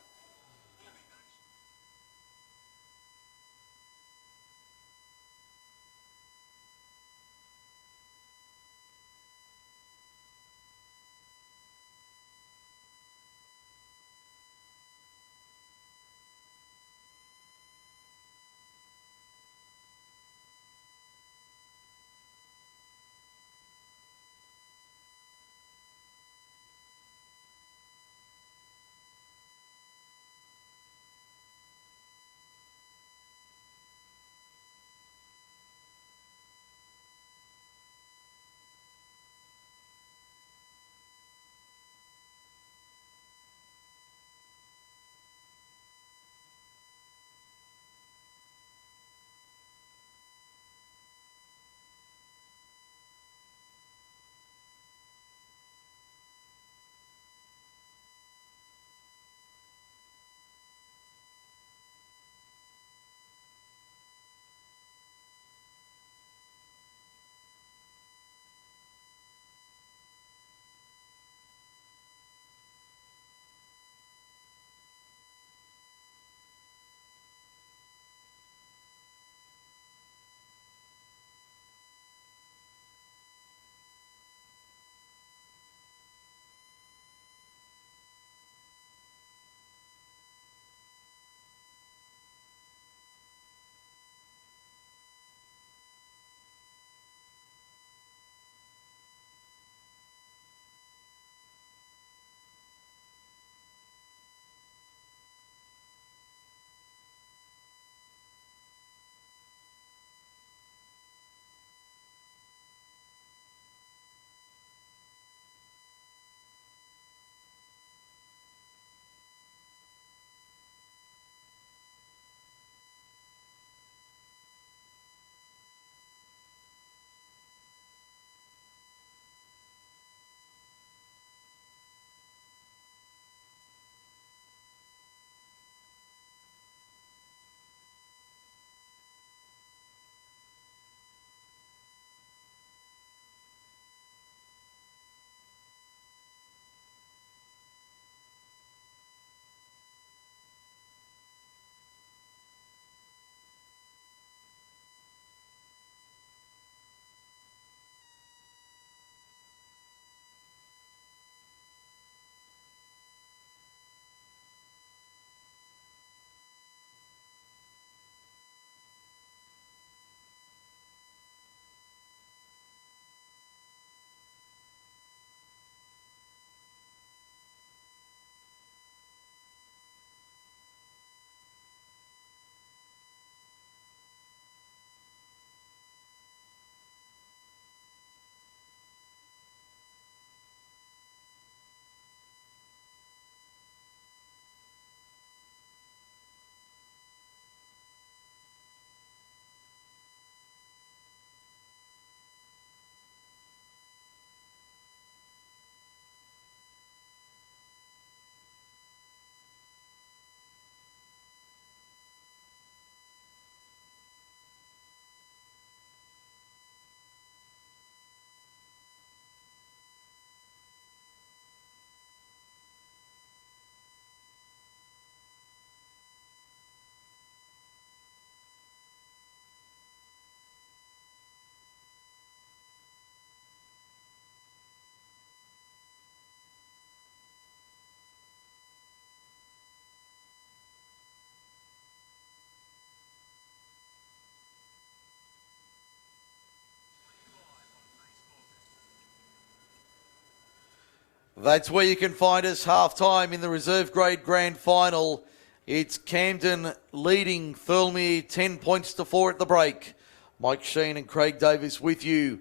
That's where you can find us half-time in the reserve grade grand final. It's Camden leading Thirlmere 10 points to 4 at the break. Mike Sheen and Craig Davis with you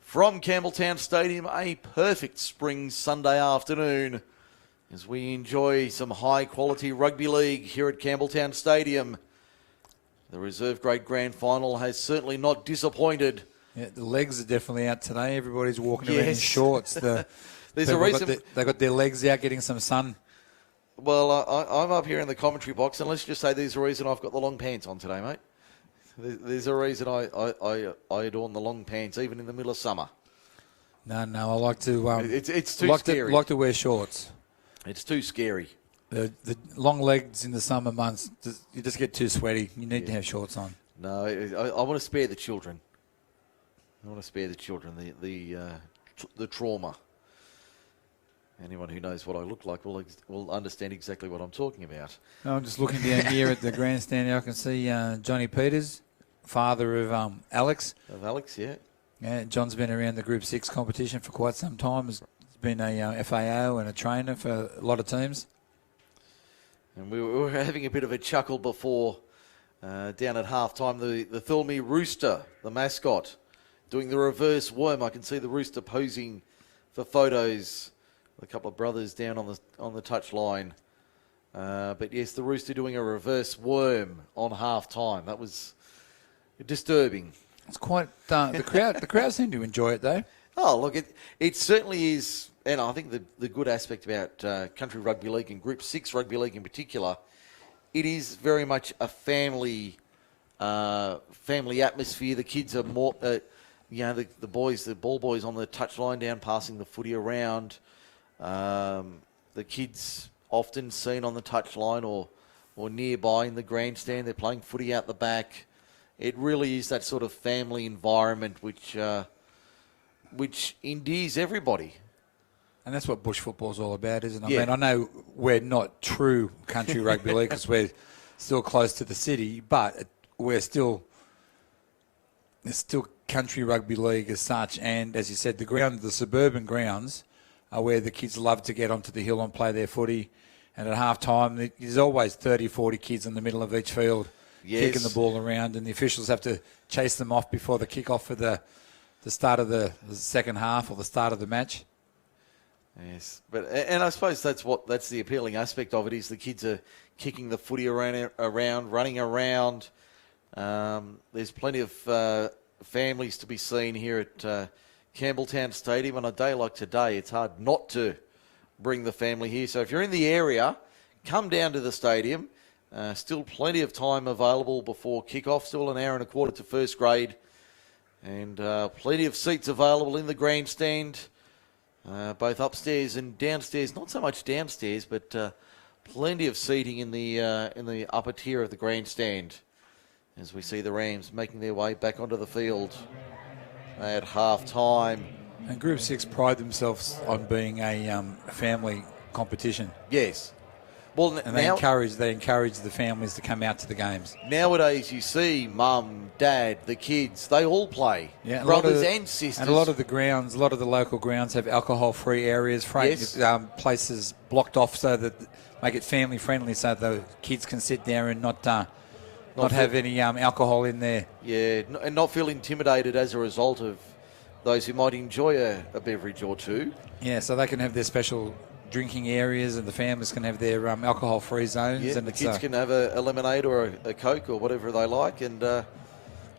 from Campbelltown Stadium. A perfect spring Sunday afternoon as we enjoy some high-quality rugby league here at Campbelltown Stadium. The reserve grade grand final has certainly not disappointed. Yeah, the legs are definitely out today. Everybody's walking around in shorts. There's a reason they got their legs out, getting some sun. Well, I'm up here in the commentary box, and let's just say there's a reason I've got the long pants on today, mate. There's a reason I adorn the long pants, even in the middle of summer. No, I like to. It's too scary. Like to wear shorts. It's too scary. The long legs in the summer months, you just get too sweaty. You need to have shorts on. No, I want to spare the children. I want to spare the children the trauma. Anyone who knows what I look like will understand exactly what I'm talking about. No, I'm just looking down here at the grandstand here. I can see Johnny Peters, father of Alex. Of Alex, yeah. Yeah, John's been around the Group 6 competition for quite some time. He's been a FAO and a trainer for a lot of teams. And we were having a bit of a chuckle before, down at halftime, the Thirlmere Rooster, the mascot, doing the reverse worm. I can see the Rooster posing for photos. A couple of brothers down on the touch line. But yes, the Rooster doing a reverse worm on half-time. That was disturbing. It's quite the crowd seemed to enjoy it though. Oh, look, it certainly is, and I think the good aspect about country rugby league and Group 6 rugby league in particular, it is very much a family atmosphere. The kids are more, the ball boys on the touch line down passing the footy around. The kids often seen on the touchline or nearby in the grandstand. They're playing footy out the back. It really is that sort of family environment which endears everybody. And that's what bush football's all about, isn't it? Yeah. I mean, I know we're not true country rugby league because we're still close to the city, but it's still country rugby league as such. And as you said, the suburban grounds are where the kids love to get onto the hill and play their footy. And at half-time, there's always 30, 40 kids in the middle of each field kicking the ball around, and the officials have to chase them off before the kick-off for the start of the second half or the start of the match. Yes, and I suppose that's the appealing aspect of it, is the kids are kicking the footy around running around. There's plenty of families to be seen here at Campbelltown Stadium. On a day like today, it's hard not to bring the family here. So if you're in the area, come down to the stadium. Still plenty of time available before kickoff. Still an hour and a quarter to first grade. And plenty of seats available in the grandstand, both upstairs and downstairs. Not so much downstairs, but plenty of seating in the upper tier of the grandstand, as we see the Rams making their way back onto the field at half-time. And Group 6 pride themselves on being a family competition. Yes. Well, and they encourage the families to come out to the games. Nowadays, you see mum, dad, the kids, they all play. Yeah, brothers and sisters. And a lot of the local grounds have alcohol-free areas, places blocked off so that make it family-friendly, so the kids can sit there and not have any alcohol in there. Yeah, and not feel intimidated as a result of those who might enjoy a beverage or two. Yeah, so they can have their special drinking areas, and the families can have their alcohol-free zones. Yeah, and the kids can have a lemonade or a Coke or whatever they like, and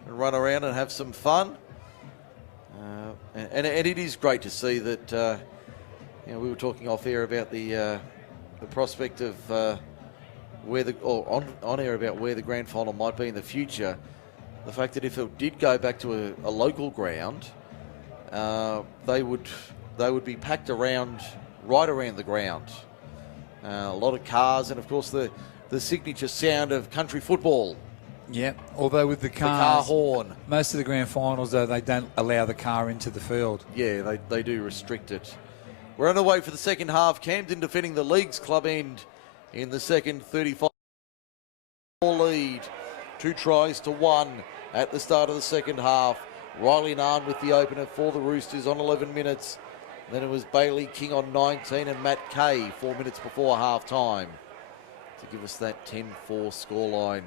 run around and have some fun. And it is great to see that. We were talking off air about the prospect of on air about where the grand final might be in the future. The fact that if it did go back to a local ground, they would be packed right around the ground. A lot of cars, and of course the signature sound of country football. Yeah, although with the car horn. Most of the grand finals, though, they don't allow the car into the field. Yeah, they do restrict it. We're on the way for the second half. Camden defending the league's club end in the second 35 lead. 2 tries to 1 at the start of the second half. Riley Narn with the opener for the Roosters on 11 minutes. Then it was Bailey King on 19 and Matt Kay 4 minutes before half-time to give us that 10-4 scoreline.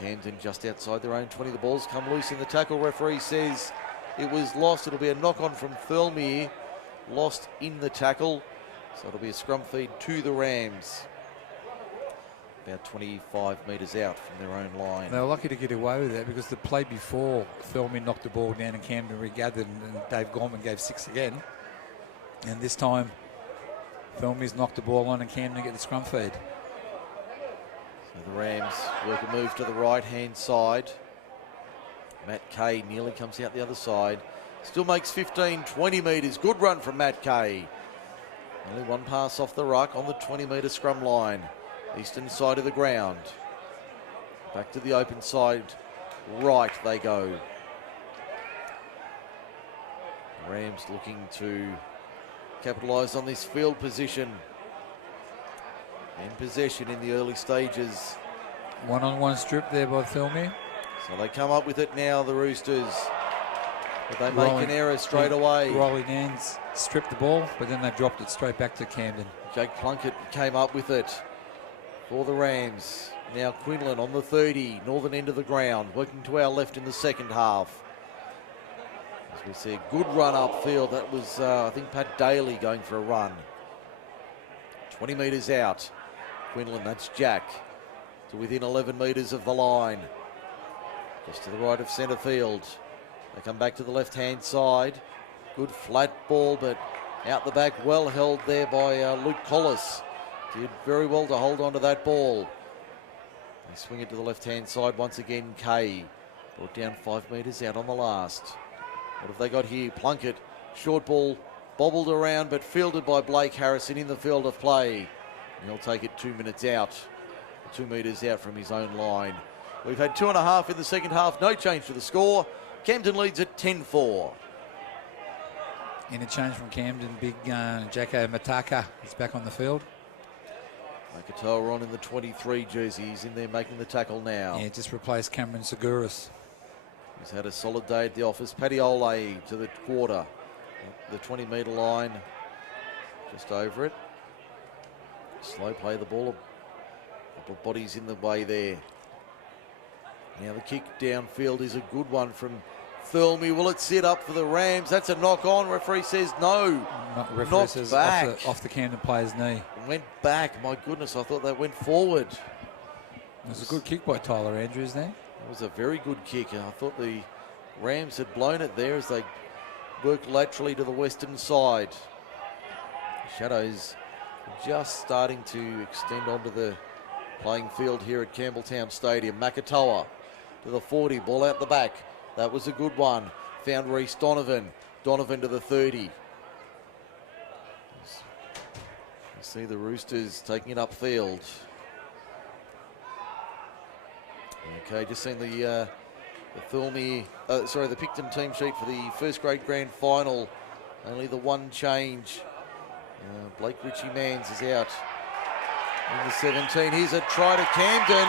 Camden just outside their own 20. The ball's come loose in the tackle. Referee says it was lost. It'll be a knock-on from Thirlmere. Lost in the tackle. So it'll be a scrum feed to the Rams. About 25 metres out from their own line. They were lucky to get away with that because the play before, Thirlmere knocked the ball down and Camden regathered, and Dave Gorman gave 6 again. And this time, Thirlmere's knocked the ball on and Camden get the scrum feed. So the Rams work a move to the right-hand side. Matt Kay nearly comes out the other side. Still makes 15, 20 metres. Good run from Matt Kay. Only one pass off the ruck on the 20-metre scrum line. Eastern side of the ground. Back to the open side. Right they go. Rams looking to capitalise on this field position and possession in the early stages. One-on-one strip there by Thirlmere. So they come up with it now, the Roosters. But they make an error straight away. Riley Nance stripped the ball, but then they dropped it straight back to Camden. Jake Plunkett came up with it for the Rams. Now Quinlan on the 30, northern end of the ground, working to our left in the second half. As we see a good run upfield. That was, I think, Pat Daly going for a run. 20 metres out. Quinlan, that's Jack, to within 11 metres of the line. Just to the right of centre field. They come back to the left-hand side. Good flat ball, but out the back, well held there by Luke Collis. Did very well to hold on to that ball. They swing it to the left-hand side once again. Kay brought down 5 metres out on the last. What have they got here? Plunkett, short ball, bobbled around, but fielded by Blake Harrison in the field of play. And he'll take it 2 minutes out, 2 metres out from his own line. We've had 2.5 in the second half. No change to the score. Camden leads at 10-4. Interchange from Camden. Big Jacko Mataka is back on the field. Makatoa on in the 23 jersey. He's in there making the tackle now. Yeah, just replaced Cameron Seguris. He's had a solid day at the office. Paddy Ole to the quarter. The 20-metre line. Just over it. Slow play the ball. A couple of bodies in the way there. Now the kick downfield is a good one from Thirlmere. Will it sit up for the Rams? That's a knock on. Referee says no. Referee says back. Off the Camden player's knee. It went back. My goodness, I thought that went forward. It was a good kick by Tyler Andrews there. It was a very good kick. I thought the Rams had blown it there as they worked laterally to the western side. Shadows just starting to extend onto the playing field here at Campbelltown Stadium. Makatoa to the 40, ball out the back. That was a good one. Found Reece Donovan. Donovan to the 30. You see the Roosters taking it upfield. Okay, just seen the Thirlmere, the Picton team sheet for the first grade grand final. Only the one change. Blake Ritchie-Mans is out in the 17. Here's a try to Camden.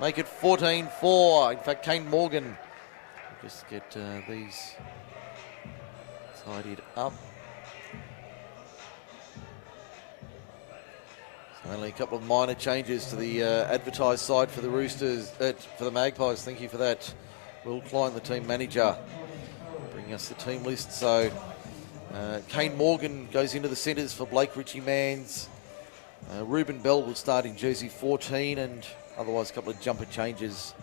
Make it 14-4. In fact, Kane Morgan. Just get these tidied up. So only a couple of minor changes to the advertised side for the Roosters, for the Magpies. Thank you for that. Will Klein, the team manager, bringing us the team list. So Kane Morgan goes into the centres for Blake Ritchie-Mans. Ruben Bell will start in jersey 14, and otherwise a couple of jumper changes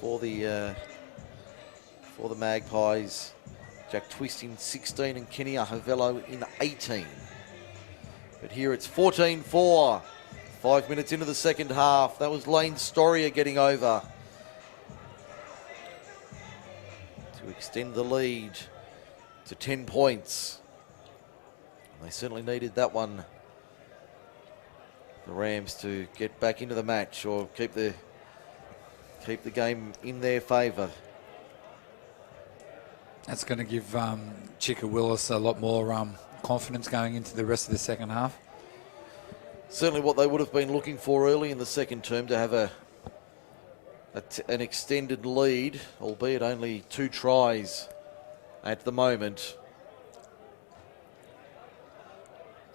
for the Magpies. Jack Twist in 16 and Kenny Ahavello in 18. But here it's 14-4. 5 minutes into the second half. That was Lane Storia getting over to extend the lead to 10 points. And they certainly needed that one, the Rams, to get back into the match or keep the game in their favour. That's going to give Chicka Willis a lot more confidence going into the rest of the second half. Certainly what they would have been looking for early in the second term, to have an extended lead, albeit only 2 tries at the moment.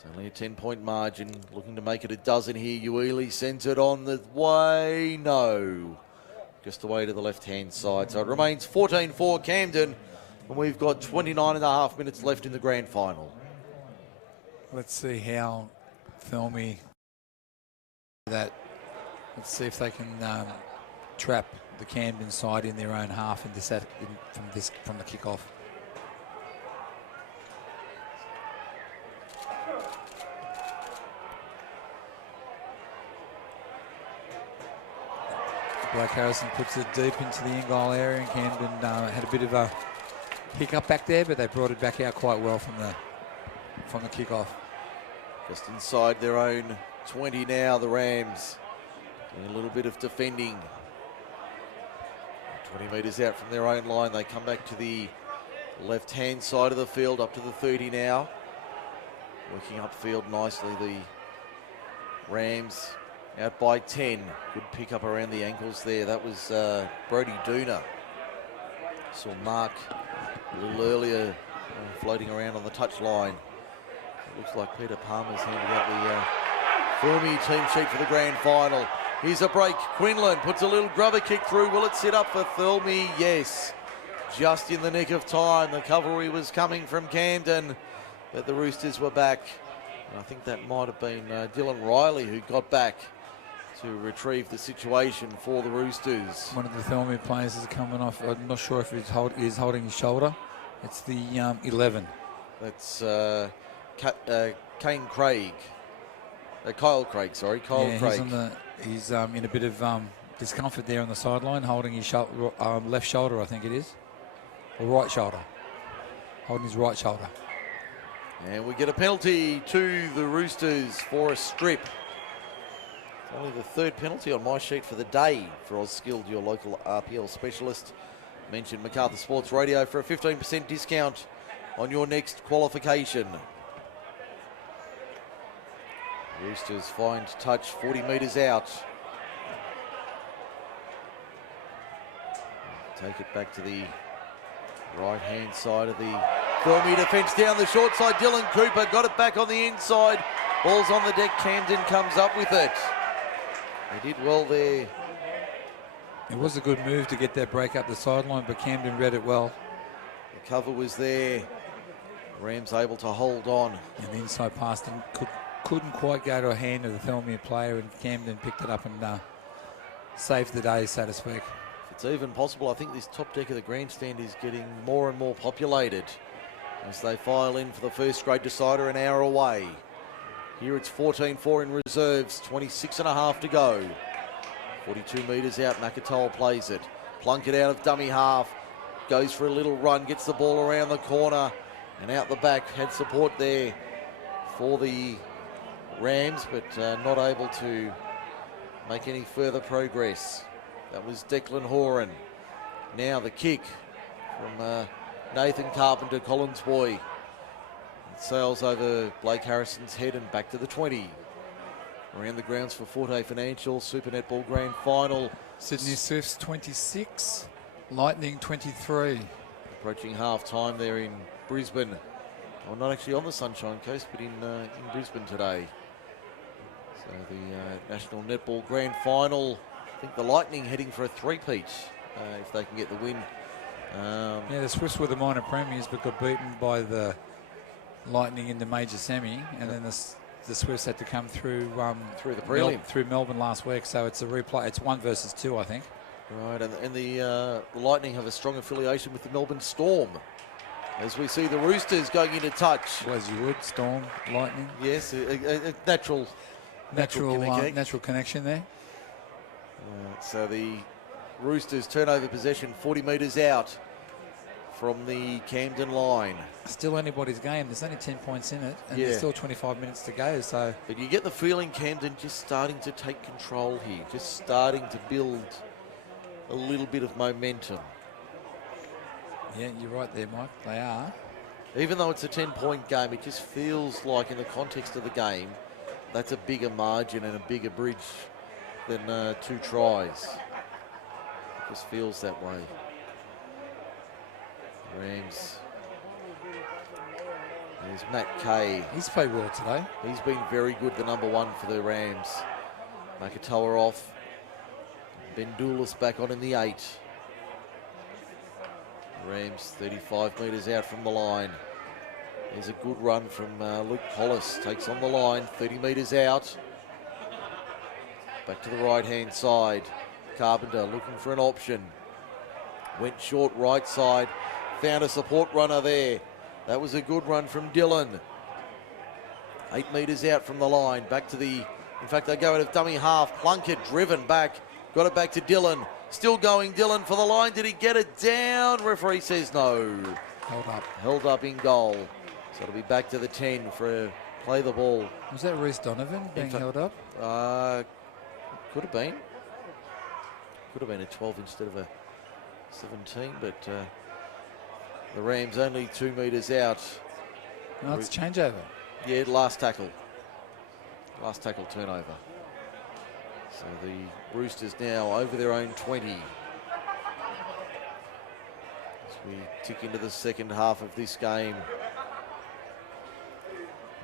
It's only a 10-point margin. Looking to make it a dozen here. Ueli sends it on the way. No. Just away to the left-hand side. So it remains 14-4 Camden. And we've got 29.5 minutes left in the grand final. Let's see how Thirlmere that. Let's see if they can trap the Camden side in their own half and from the kickoff. Blake Harrison puts it deep into the end goal area, and Camden had a bit of a hiccup back there, but they brought it back out quite well from the kickoff. Just inside their own 20 now, the Rams. Doing a little bit of defending. 20 metres out from their own line. They come back to the left-hand side of the field, up to the 30 now. Working upfield nicely, the Rams out by 10. Good pick up around the ankles there. That was Brody Dooner. Saw Mark a little earlier floating around on the touch line. It looks like Peter Palmer's handed out the Thirlmere team sheet for the grand final. Here's a break. Quinlan puts a little grubber kick through. Will it sit up for Thirlmere? Yes. Just in the nick of time. The cavalry was coming from Camden, but the Roosters were back. And I think that might have been Dylan Riley who got back to retrieve the situation for the Roosters. One of the Thirlmere players is coming off. I'm not sure if he's holding his shoulder. It's the 11. That's Kane Craig. Kyle Craig, sorry. Kyle Craig. He's in a bit of discomfort there on the sideline, holding his left shoulder, I think it is. Or right shoulder. Holding his right shoulder. And we get a penalty to the Roosters for a strip. It's only the third penalty on my sheet for the day for Auskilled, your local RPL specialist. Mention MacArthur Sports Radio for a 15% discount on your next qualification. Roosters find touch 40 metres out. Take it back to the right-hand side of the Thirlmere defence down the short side. Dylan Cooper got it back on the inside. Ball's on the deck. Camden comes up with it. They did well there. It was a good move to get that break up the sideline, but Camden read it well. The cover was there. Rams able to hold on. And the inside pass couldn't quite go to a hand of the Thirlmere player, and Camden picked it up and saved the day, so to speak. If it's even possible, I think this top deck of the grandstand is getting more and more populated as they file in for the first grade decider an hour away. Here it's 14-4 in reserves, 26.5 to go. 42 metres out, McIntyre plays it. Plunkett out of dummy half, goes for a little run, gets the ball around the corner and out the back. Had support there for the Rams, but not able to make any further progress. That was Declan Horan. Now the kick from Nathan Carpenter, Collins boy. It sails over Blake Harrison's head and back to the 20. Around the grounds for Forte Financial Super Netball Grand Final. Sydney Swifts 26, Lightning 23. Approaching half time there in Brisbane. Well, not actually on the Sunshine Coast, but in Brisbane today. So the National Netball Grand Final. I think the Lightning heading for a three-peat if they can get the win. Yeah, the Swifts were the minor premiers, but got beaten by the Lightning in the major semi, and then the Swifts had to come through the prelim through Melbourne last week. So it's a replay. It's 1 versus 2, I think. Right, and the Lightning have a strong affiliation with the Melbourne Storm. As we see the Roosters going into touch. Well, as you would, Storm, Lightning. Yes, a natural connection there. So the Roosters turn over possession 40 metres out from the Camden line. Still anybody's game. There's only 10 points in it, and there's still 25 minutes to go. So, but you get the feeling Camden just starting to take control here, just starting to build a little bit of momentum. Yeah, you're right there, Mike. They are. Even though it's a 10-point game, it just feels like in the context of the game, that's a bigger margin and a bigger bridge than 2 tries. It just feels that way. Rams. There's Matt Kay. He's played well today. He's been very good, the number one for the Rams. Makatoa off. Bendulis back on in the 8. Rams 35 metres out from the line. There's a good run from Luke Hollis. Takes on the line, 30 metres out. Back to the right-hand side. Carpenter looking for an option. Went short right side. Found a support runner there. That was a good run from Dillon. 8 metres out from the line. Back to the... In fact, they go out of dummy half. Plunkett driven back. Got it back to Dillon. Still going Dillon for the line. Did he get it down? Referee says no. Held up. Held up in goal. So it'll be back to the 10 for play the ball. Was that Reece Donovan being held up? Could have been. Could have been a 12 instead of a 17, but the Rams only 2 metres out. No, it's changeover. Yeah, last tackle. Last tackle turnover. So the Roosters now over their own 20. As we tick into the second half of this game.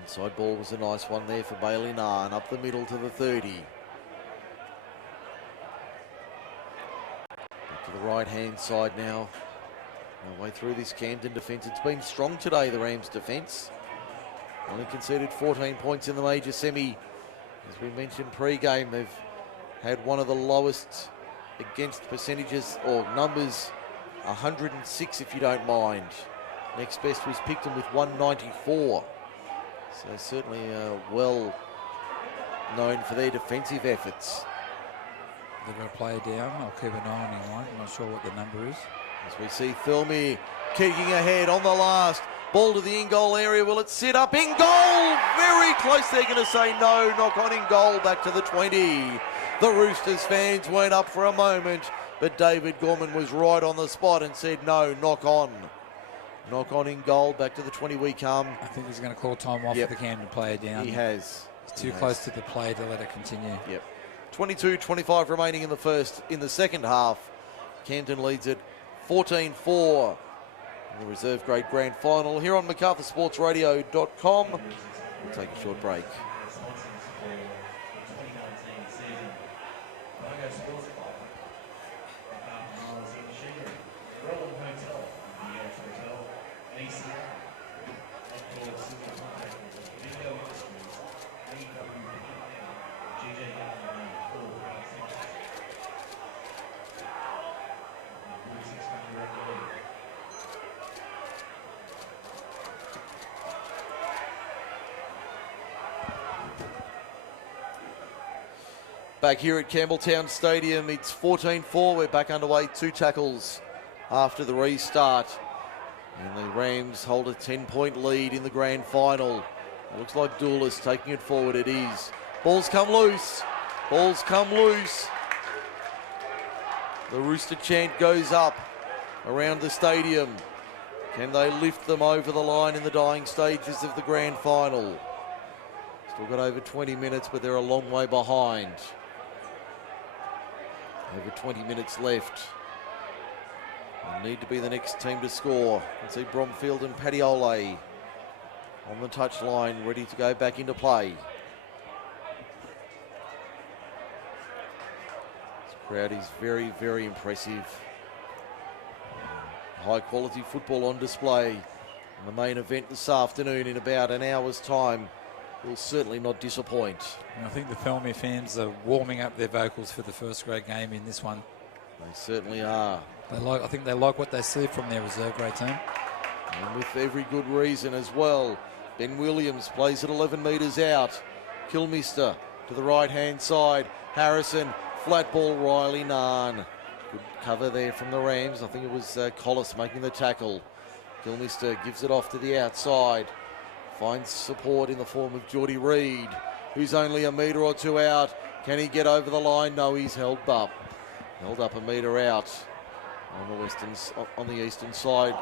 Inside ball was a nice one there for Bailey Narn. Up the middle to the 30. Back to the right-hand side now. Our way through this Camden defence. It's been strong today, the Rams defence. Only conceded 14 points in the major semi. As we mentioned pre-game, they've had one of the lowest against percentages or numbers, 106 if you don't mind. Next best was Picton with 194. So certainly well known for their defensive efforts. They're going to play it down. I'll keep an eye on him. I'm not sure what the number is. As we see Thirlmere kicking ahead on the last. Ball to the in-goal area. Will it sit up? In goal! Very close. They're going to say no. Knock on in goal. Back to the 20. The Roosters fans weren't up for a moment, but David Gorman was right on the spot and said no, knock on. Knock on in goal. Back to the 20 we come. I think he's going to call time off for the Camden player down. He has. It's too close to the play to let it continue. Yep. 22-25 remaining in the second half. Camden leads it 14-4. The reserve grade grand final here on MacArthurSportsRadio.com. We'll take a short break. Back here at Campbelltown Stadium, it's 14-4. We're back underway. 2 tackles after the restart. And the Rams hold a 10-point lead in the grand final. It looks like Doulis taking it forward. It is. Balls come loose. Balls come loose. The Rooster chant goes up around the stadium. Can they lift them over the line in the dying stages of the grand final? Still got over 20 minutes, but they're a long way behind. Over 20 minutes left. They need to be the next team to score. You can see Bromfield and Padiola on the touchline, ready to go back into play. This crowd is very, very impressive. High quality football on display. And the main event this afternoon in about an hour's time will certainly not disappoint. And I think the Thirlmere fans are warming up their vocals for the first grade game in this one. They certainly are. I think they like what they see from their reserve grade team. And with every good reason as well. Ben Williams plays at 11 metres out. Kilmister to the right-hand side. Harrison, flat ball, Riley Narn. Good cover there from the Rams. I think it was Collis making the tackle. Kilmister gives it off to the outside. Finds support in the form of Geordie Reid, who's only a metre or 2 out. Can he get over the line? No, he's held up. Held up a metre out on the eastern side.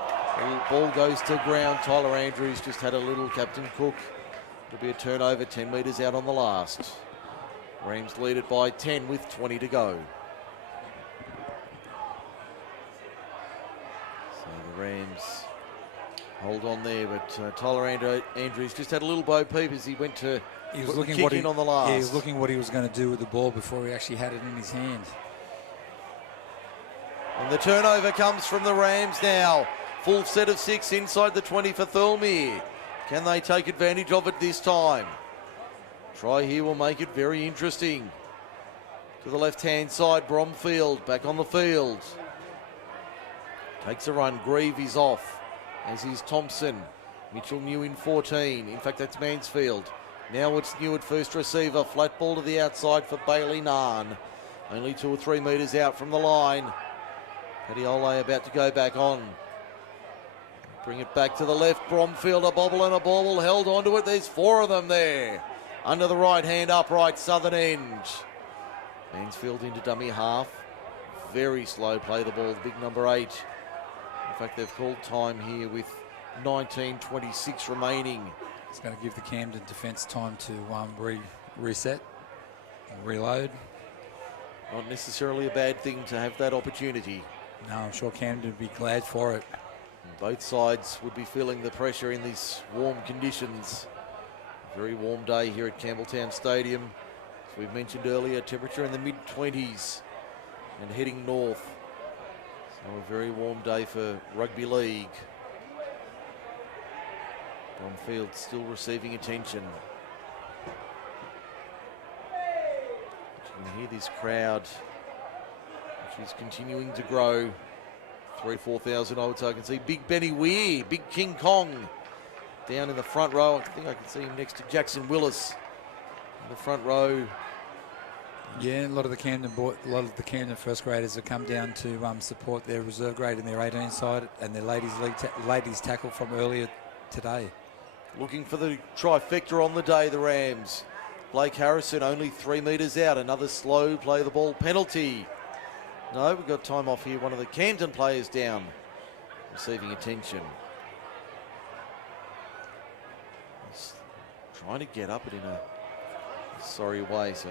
Ball goes to ground. Tyler Andrews just had a little Captain Cook. It'll be a turnover 10 metres out on the last. Rams lead it by 10 with 20 to go. So the Rams Hold on there, but Tyler Andrews just had a little bo peep as he went to kick in on the last. Yeah, he was looking what he was going to do with the ball before he actually had it in his hand. And the turnover comes from the Rams now. Full set of 6 inside the 20 for Thirlmere. Can they take advantage of it this time? Try here will make it very interesting. To the left-hand side, Bromfield back on the field. Takes a run. Grieve is off, as is Thompson. Mitchell New in 14. In fact, that's Mansfield. Now it's New at first receiver. Flat ball to the outside for Bailey Narn. Only 2 or 3 metres out from the line. Paddy about to go back on. Bring it back to the left. Bromfield, a bobble and a bobble. Held onto it. There's 4 of them there. Under the right-hand upright, southern end. Mansfield into dummy half. Very slow play the ball, big number 8. In fact, they've called time here with 19:26 remaining. It's going to give the Camden defence time to reset and reload. Not necessarily a bad thing to have that opportunity. No, I'm sure Camden would be glad for it. And both sides would be feeling the pressure in these warm conditions. A very warm day here at Campbelltown Stadium. As we've mentioned earlier, temperature in the mid-20s and heading north. So a very warm day for rugby league. Bromfield still receiving attention. You can hear this crowd, which is continuing to grow. 3,000-4,000 I would say. I can see Big Benny Weir, Big King Kong down in the front row. I think I can see him next to Jackson Willis in the front row. Yeah, a lot of the Camden first graders have come down to support their reserve grade in their 18 side and their ladies tackle from earlier today. Looking for the trifecta on the day, the Rams. Blake Harrison only 3 metres out. Another slow play the ball penalty. No, we've got time off here. One of the Camden players down, receiving attention. He's trying to get up it in a sorry way. So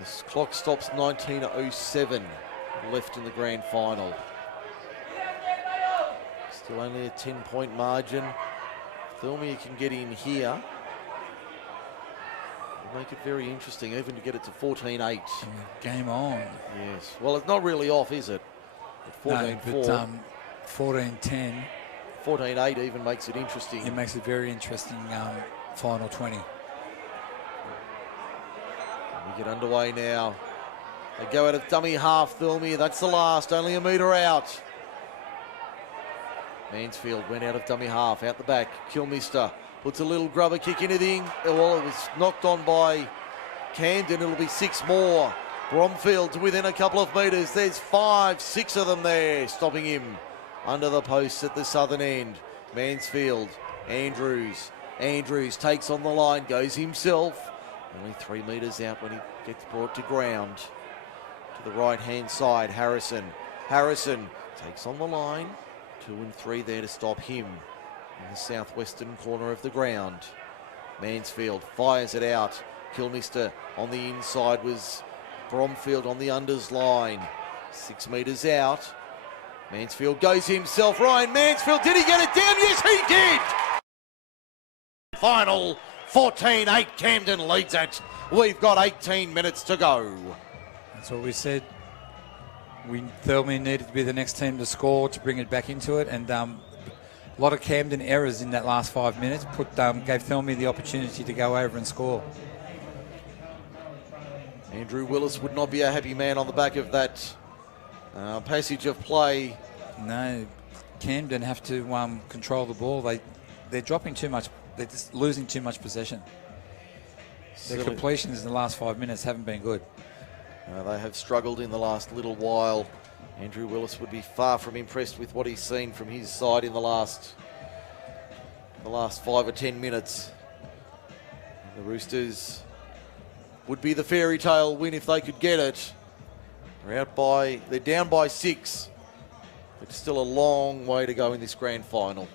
this clock stops 19:07 left in the grand final. Still only a 10-point margin. Thirlmere can get in here. Make it very interesting, even to get it to 14-8. Game on. Yes. Well, it's not really off, is it? At 14-4. No, but 14-10. 14-8 even makes it interesting. It makes it very interesting, final 20. We get underway now. They go out of dummy half, Thirlmere. That's the last, only a metre out. Mansfield went out of dummy half, out the back. Kilmister puts a little grubber kick into the well, it was knocked on by Camden. It'll be 6 more. Bromfield within a couple of metres. There's 5, 6 of them there, stopping him under the posts at the southern end. Mansfield, Andrews takes on the line, goes himself. Only 3 metres out when he gets brought to ground. To the right-hand side, Harrison takes on the line. 2 and 3 there to stop him. In the southwestern corner of the ground. Mansfield fires it out. Kilmister on the inside was Bromfield on the unders line. 6 metres out. Mansfield goes himself. Ryan Mansfield, did he get it down? Yes, he did! Final 14-8, Camden leads it. We've got 18 minutes to go. That's what we said. Thirlmere needed to be the next team to score to bring it back into it, and a lot of Camden errors in that last 5 minutes gave Thirlmere the opportunity to go over and score. Andrew Willis would not be a happy man on the back of that passage of play. No, Camden have to control the ball. They're dropping too much. They're just losing too much possession. Their completions in the last 5 minutes haven't been good. They have struggled in the last little while. Andrew Willis would be far from impressed with what he's seen from his side in the last 5 or 10 minutes. The Roosters would be the fairy tale win if they could get it. They're down by 6. But still a long way to go in this grand final.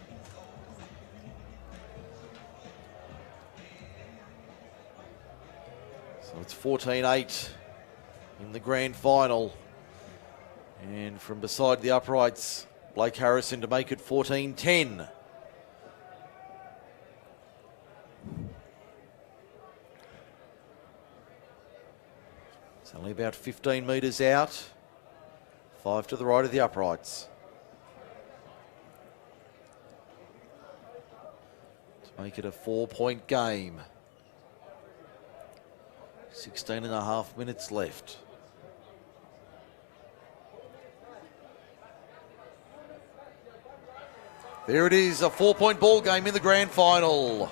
So it's 14-8 in the grand final. And from beside the uprights, Blake Harrison to make it 14-10. It's only about 15 metres out. 5 to the right of the uprights. To make it a 4-point game. 16 and a half minutes left. There it is, a 4-point ball game in the grand final.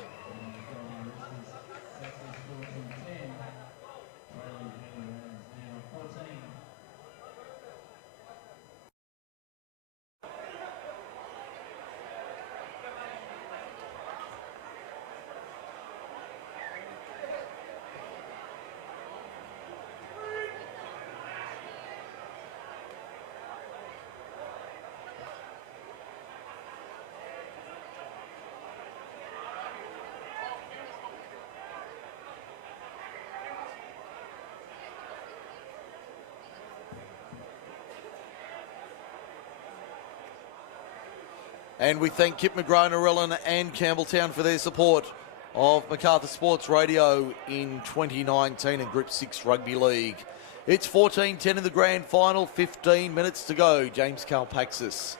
And we thank Kip McGrath, Narellan and Campbelltown for their support of Macarthur Sports Radio in 2019 and Group 6 Rugby League. It's 14-10 in the grand final, 15 minutes to go. James Kalpaxis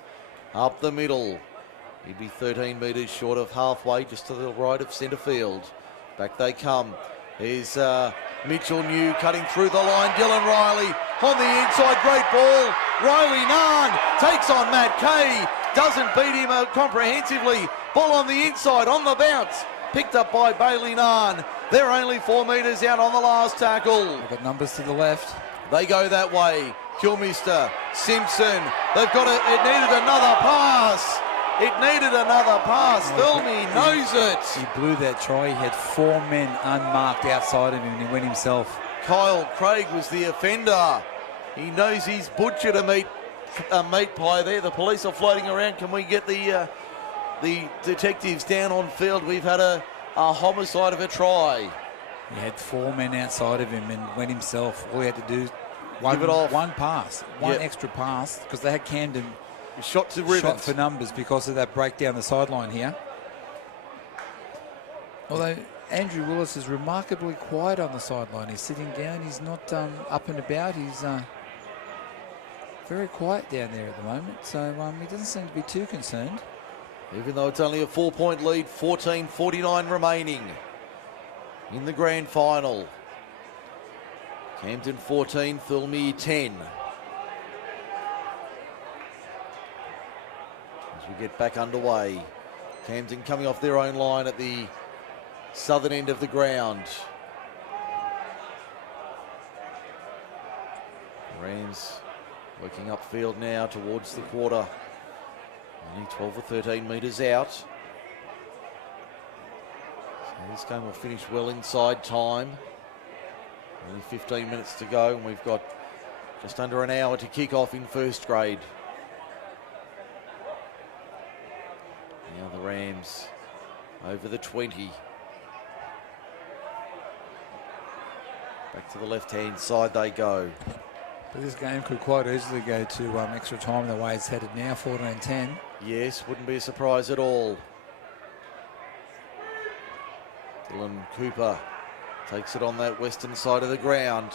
up the middle. He'd be 13 metres short of halfway, just to the right of centre field. Back they come. Here's Mitchell New cutting through the line. Dylan Riley on the inside, great ball. Riley Nahn takes on Matt Kay. Doesn't beat him comprehensively. Ball on the inside, on the bounce. Picked up by Bailey Nahn. They're only 4 metres out on the last tackle. They've got numbers to the left. They go that way. Kilmister, Simpson. They've got it. It needed another pass. It needed another pass. Thirlmere knows it. He blew that try. He had 4 men unmarked outside of him and he went himself. Kyle Craig was the offender. He knows he's butchered a meat pie there. The police are floating around. Can we get the detectives down on field? We've had a homicide of a try. He had 4 men outside of him and went himself. All he had to do give it off. One pass, one extra pass, because they had Camden shot to ribbons. Shot for numbers because of that break down the sideline here. Although Andrew Willis is remarkably quiet on the sideline. He's sitting down. He's not up and about. He's very quiet down there at the moment. So he doesn't seem to be too concerned. Even though it's only a 4-point lead, 14:49 remaining in the grand final. Camden 14, Thirlmere 10. As we get back underway, Camden coming off their own line at the southern end of the ground. Rams working upfield now towards the quarter. Only 12 or 13 metres out. So this game will finish well inside time. Only 15 minutes to go, and we've got just under an hour to kick off in first grade. Now the Rams over the 20. Back to the left-hand side they go. But this game could quite easily go to extra time the way it's headed now, 14-10. Yes, wouldn't be a surprise at all. Dylan Cooper takes it on that western side of the ground.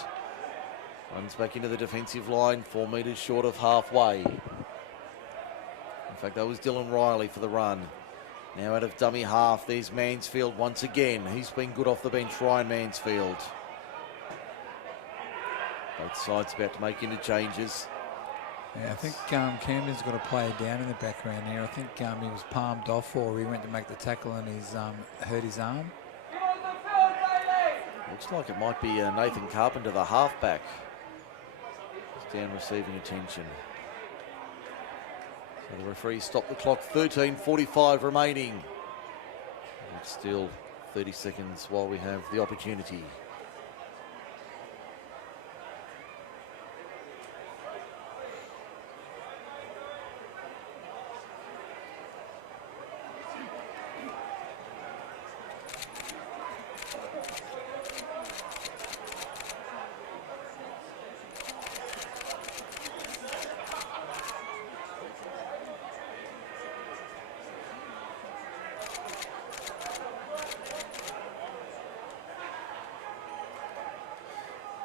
Runs back into the defensive line, 4 metres short of halfway. In fact, that was Dylan Riley for the run. Now out of dummy half, there's Mansfield once again. He's been good off the bench, Ryan Mansfield. Both sides about to make interchanges. Yeah, I think Camden's got a player down in the background here. I think he was palmed off, or he went to make the tackle and he's hurt his arm. Looks like it might be Nathan Carpenter, the halfback. He's down receiving attention. So the referee stopped the clock, 13:45 remaining. It's still 30 seconds while we have the opportunity.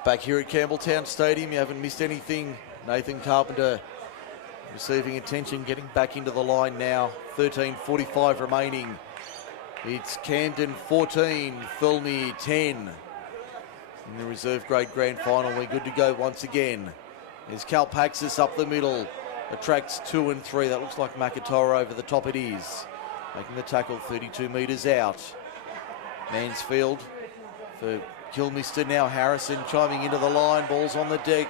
Back here at Campbelltown Stadium, you haven't missed anything. Nathan Carpenter receiving attention, getting back into the line now. 13:45 remaining. It's Camden 14, Thirlmere 10. In the reserve grade grand final, we're good to go once again. There's Kalpaxis up the middle. Attracts 2 and 3. That looks like Makatoro over the top. It is. Making the tackle 32 metres out. Mansfield for Kilmister. Now Harrison chiming into the line. Ball's on the deck.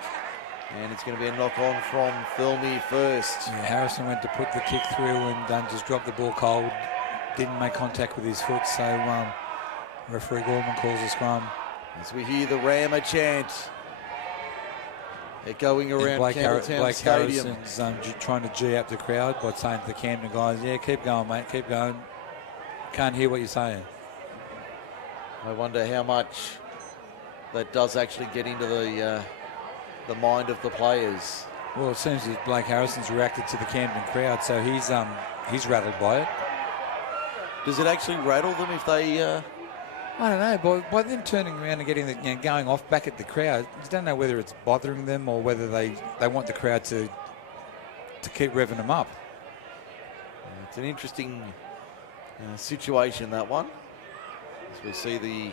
And it's going to be a knock on from Thirlmere first. Yeah, Harrison went to put the kick through and just dropped the ball cold. Didn't make contact with his foot. So referee Gorman calls a scrum. As we hear the Rammer chant echoing around Campbelltown Stadium. Harrison's trying to G up the crowd by saying to the Camden guys, yeah, keep going, mate, keep going. Can't hear what you're saying. I wonder how much that does actually get into the mind of the players. Well, it seems that Blake Harrison's reacted to the Camden crowd, so he's rattled by it. Does it actually rattle them if they... I don't know, by them turning around and getting going off back at the crowd, you don't know whether it's bothering them or whether they want the crowd to keep revving them up. It's an interesting situation, that one. As we see the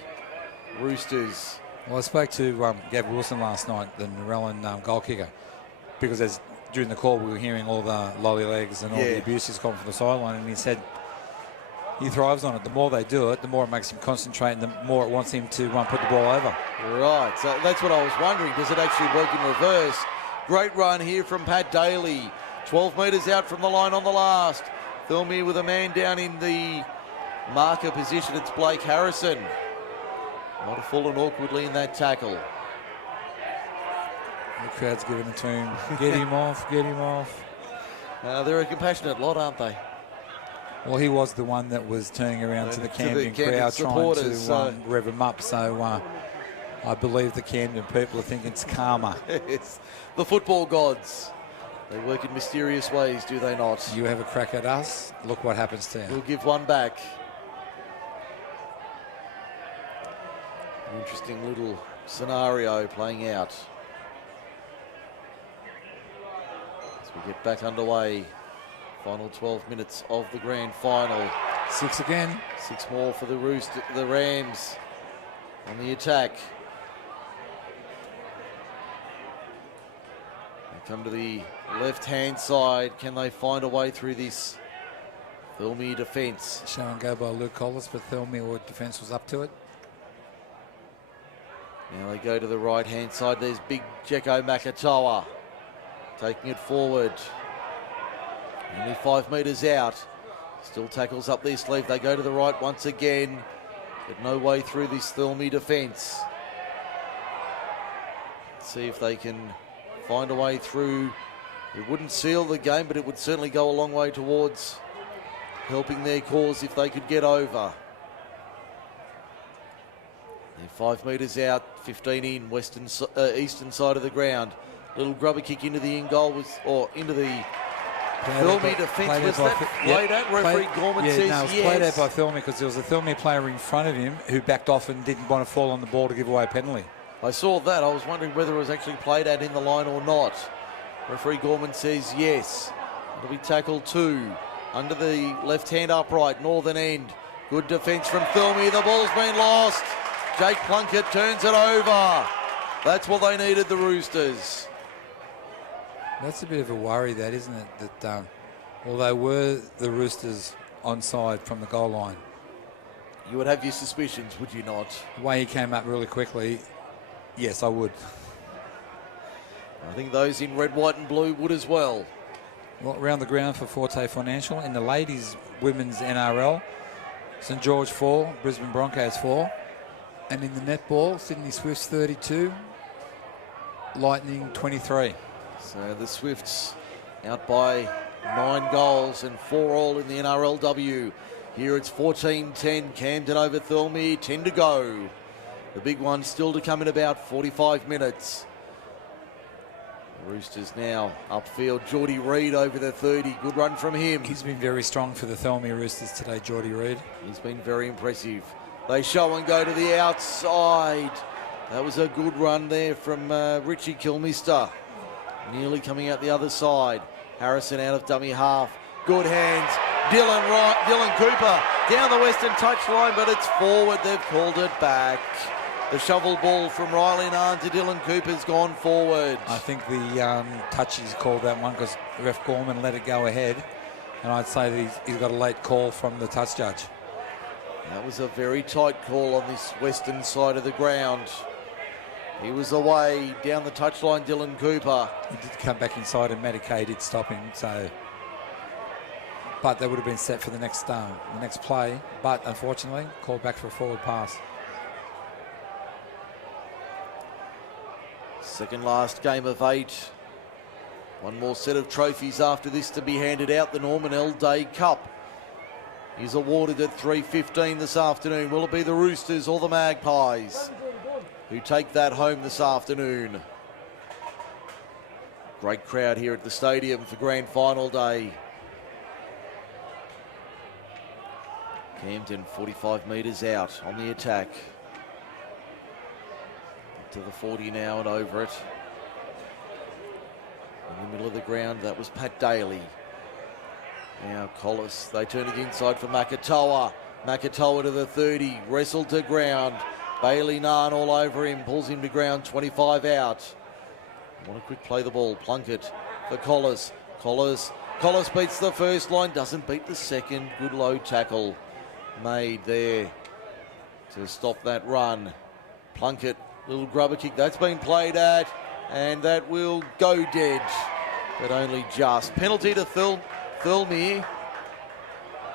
Roosters. Well, I spoke to Gav Wilson last night, the Narellan goal kicker, because during the call we were hearing all the lolly legs and all the abuses coming from the sideline, and he said he thrives on it. The more they do it, the more it makes him concentrate and the more it wants him to put the ball over. Right, so that's what I was wondering. Does it actually work in reverse? Great run here from Pat Daly. 12 metres out from the line on the last. Thirlmere with a man down in the marker position. It's Blake Harrison. Might have fallen awkwardly in that tackle. The crowd's giving it to him. Get him off, get him off. They're a compassionate lot, aren't they? Well, he was the one that was turning around to the Camden crowd trying to rev him up. So I believe the Camden people are thinking it's karma. It's the football gods. They work in mysterious ways, do they not? You have a crack at us, look what happens to you. We'll give one back. Interesting little scenario playing out. As we get back underway. Final 12 minutes of the grand final. 6 again. 6 more for the Rams on the attack. They come to the left-hand side. Can they find a way through this Thirlmere defence? Show and go by Luke Collis, but Thirlmere defence was up to it. Now they go to the right-hand side. There's big Jeko Makatoa taking it forward. Only 5 metres out. Still tackles up their sleeve. They go to the right once again. But no way through this Thirlmere defence. See if they can find a way through. It wouldn't seal the game, but it would certainly go a long way towards helping their cause if they could get over. They're 5 metres out, 15 in, eastern side of the ground. Little grubber kick into the in goal into the Thirlmere defence. Was that played at? Referee Gorman says no, it was played out by Thirlmere because there was a Thirlmere player in front of him who backed off and didn't want to fall on the ball to give away a penalty. I saw that. I was wondering whether it was actually played out in the line or not. Referee Gorman says yes. It'll be tackle 2 under the left-hand upright, northern end. Good defence from Thirlmere. The ball's been lost. Jake Plunkett turns it over. That's what they needed, the Roosters. That's a bit of a worry, that, isn't it? That although were the Roosters onside from the goal line, you would have your suspicions, would you not? The way he came up really quickly, yes, I would. I think those in red, white and blue would as well. Well, around the ground for Forte Financial. In the ladies' women's NRL, St George 4, Brisbane Broncos 4. And in the netball, Sydney Swifts 32, Lightning 23. So the Swifts out by 9 goals and 4 all in the NRLW. Here it's 14-10, Camden over Thirlmere, 10 to go. The big one still to come in about 45 minutes. The Roosters now upfield, Geordie Reid over the 30. Good run from him. He's been very strong for the Thirlmere Roosters today, Geordie Reid. He's been very impressive. They show and go to the outside. That was a good run there from Richie Kilmister. Nearly coming out the other side. Harrison out of dummy half. Good hands. Dylan Cooper down the western touchline, but it's forward. They've called it back. The shovel ball from Riley Narn to Dylan Cooper's gone forward. I think the touchies called that one because ref Gorman let it go ahead. And I'd say that he's got a late call from the touch judge. That was a very tight call on this western side of the ground. He was away down the touchline, Dylan Cooper. He did come back inside and Medicaid did stop him, so... But they would have been set for the next play. But unfortunately, called back for a forward pass. Second last game of 8. One more set of trophies after this to be handed out. The Norman L. Day Cup is awarded at 3:15 this afternoon. Will it be the Roosters or the Magpies who take that home this afternoon? Great crowd here at the stadium for grand final day. Camden 45 metres out on the attack. Up to the 40 now and over it. In the middle of the ground, that was Pat Daly. Now Collis, they turn it inside for Makatoa. Makatoa to the 30, wrestled to ground. Bailey Narn all over him, pulls him to ground, 25 out. Want to quick play the ball, Plunkett for Collis. Collis beats the first line, doesn't beat the second. Good low tackle made there to stop that run. Plunkett, little grubber kick, that's been played at, and that will go dead, but only just. Penalty to Thirlmere.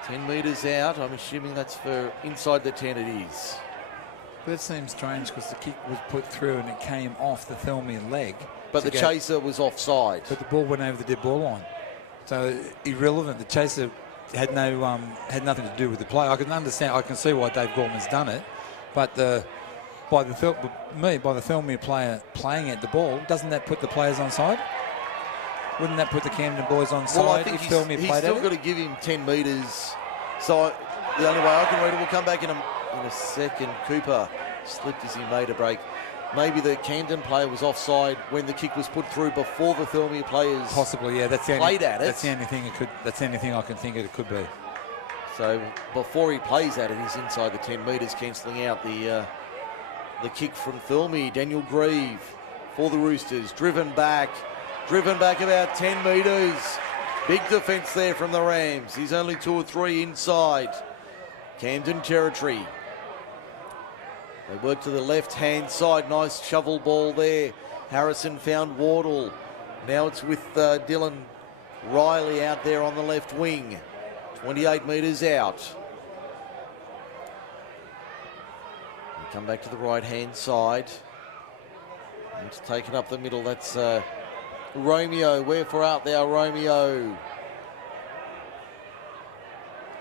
10 metres out. I'm assuming that's for inside the 10 it is. That seems strange because the kick was put through and it came off the Thirlmere leg. But the chaser was offside. But the ball went over the dead ball line. So irrelevant. The chaser had nothing to do with the play. I can understand. I can see why Dave Gorman's done it. But by the Thirlmere player playing at the ball, doesn't that put the players on side? Wouldn't that put the Camden boys on side? Well, I think if Thirlmere he's played still at got to give him 10 metres. So the only way I can read it, we'll come back in a second. Cooper slipped as he made a break. Maybe the Camden player was offside when the kick was put through before the Thirlmere players possibly, yeah. That's the played at it. That's the only thing it could. That's the only thing I can think it could be. So before he plays at it, he's inside the 10 metres, cancelling out the kick from Thirlmere. Daniel Grieve for the Roosters, driven back about 10 metres. Big defence there from the Rams. He's only 2 or 3 inside Camden territory. They work to the left-hand side. Nice shovel ball there. Harrison found Wardle. Now it's with Dylan Riley out there on the left wing. 28 metres out. They come back to the right-hand side. It's taken up the middle. That's Romeo. Wherefore art thou, Romeo?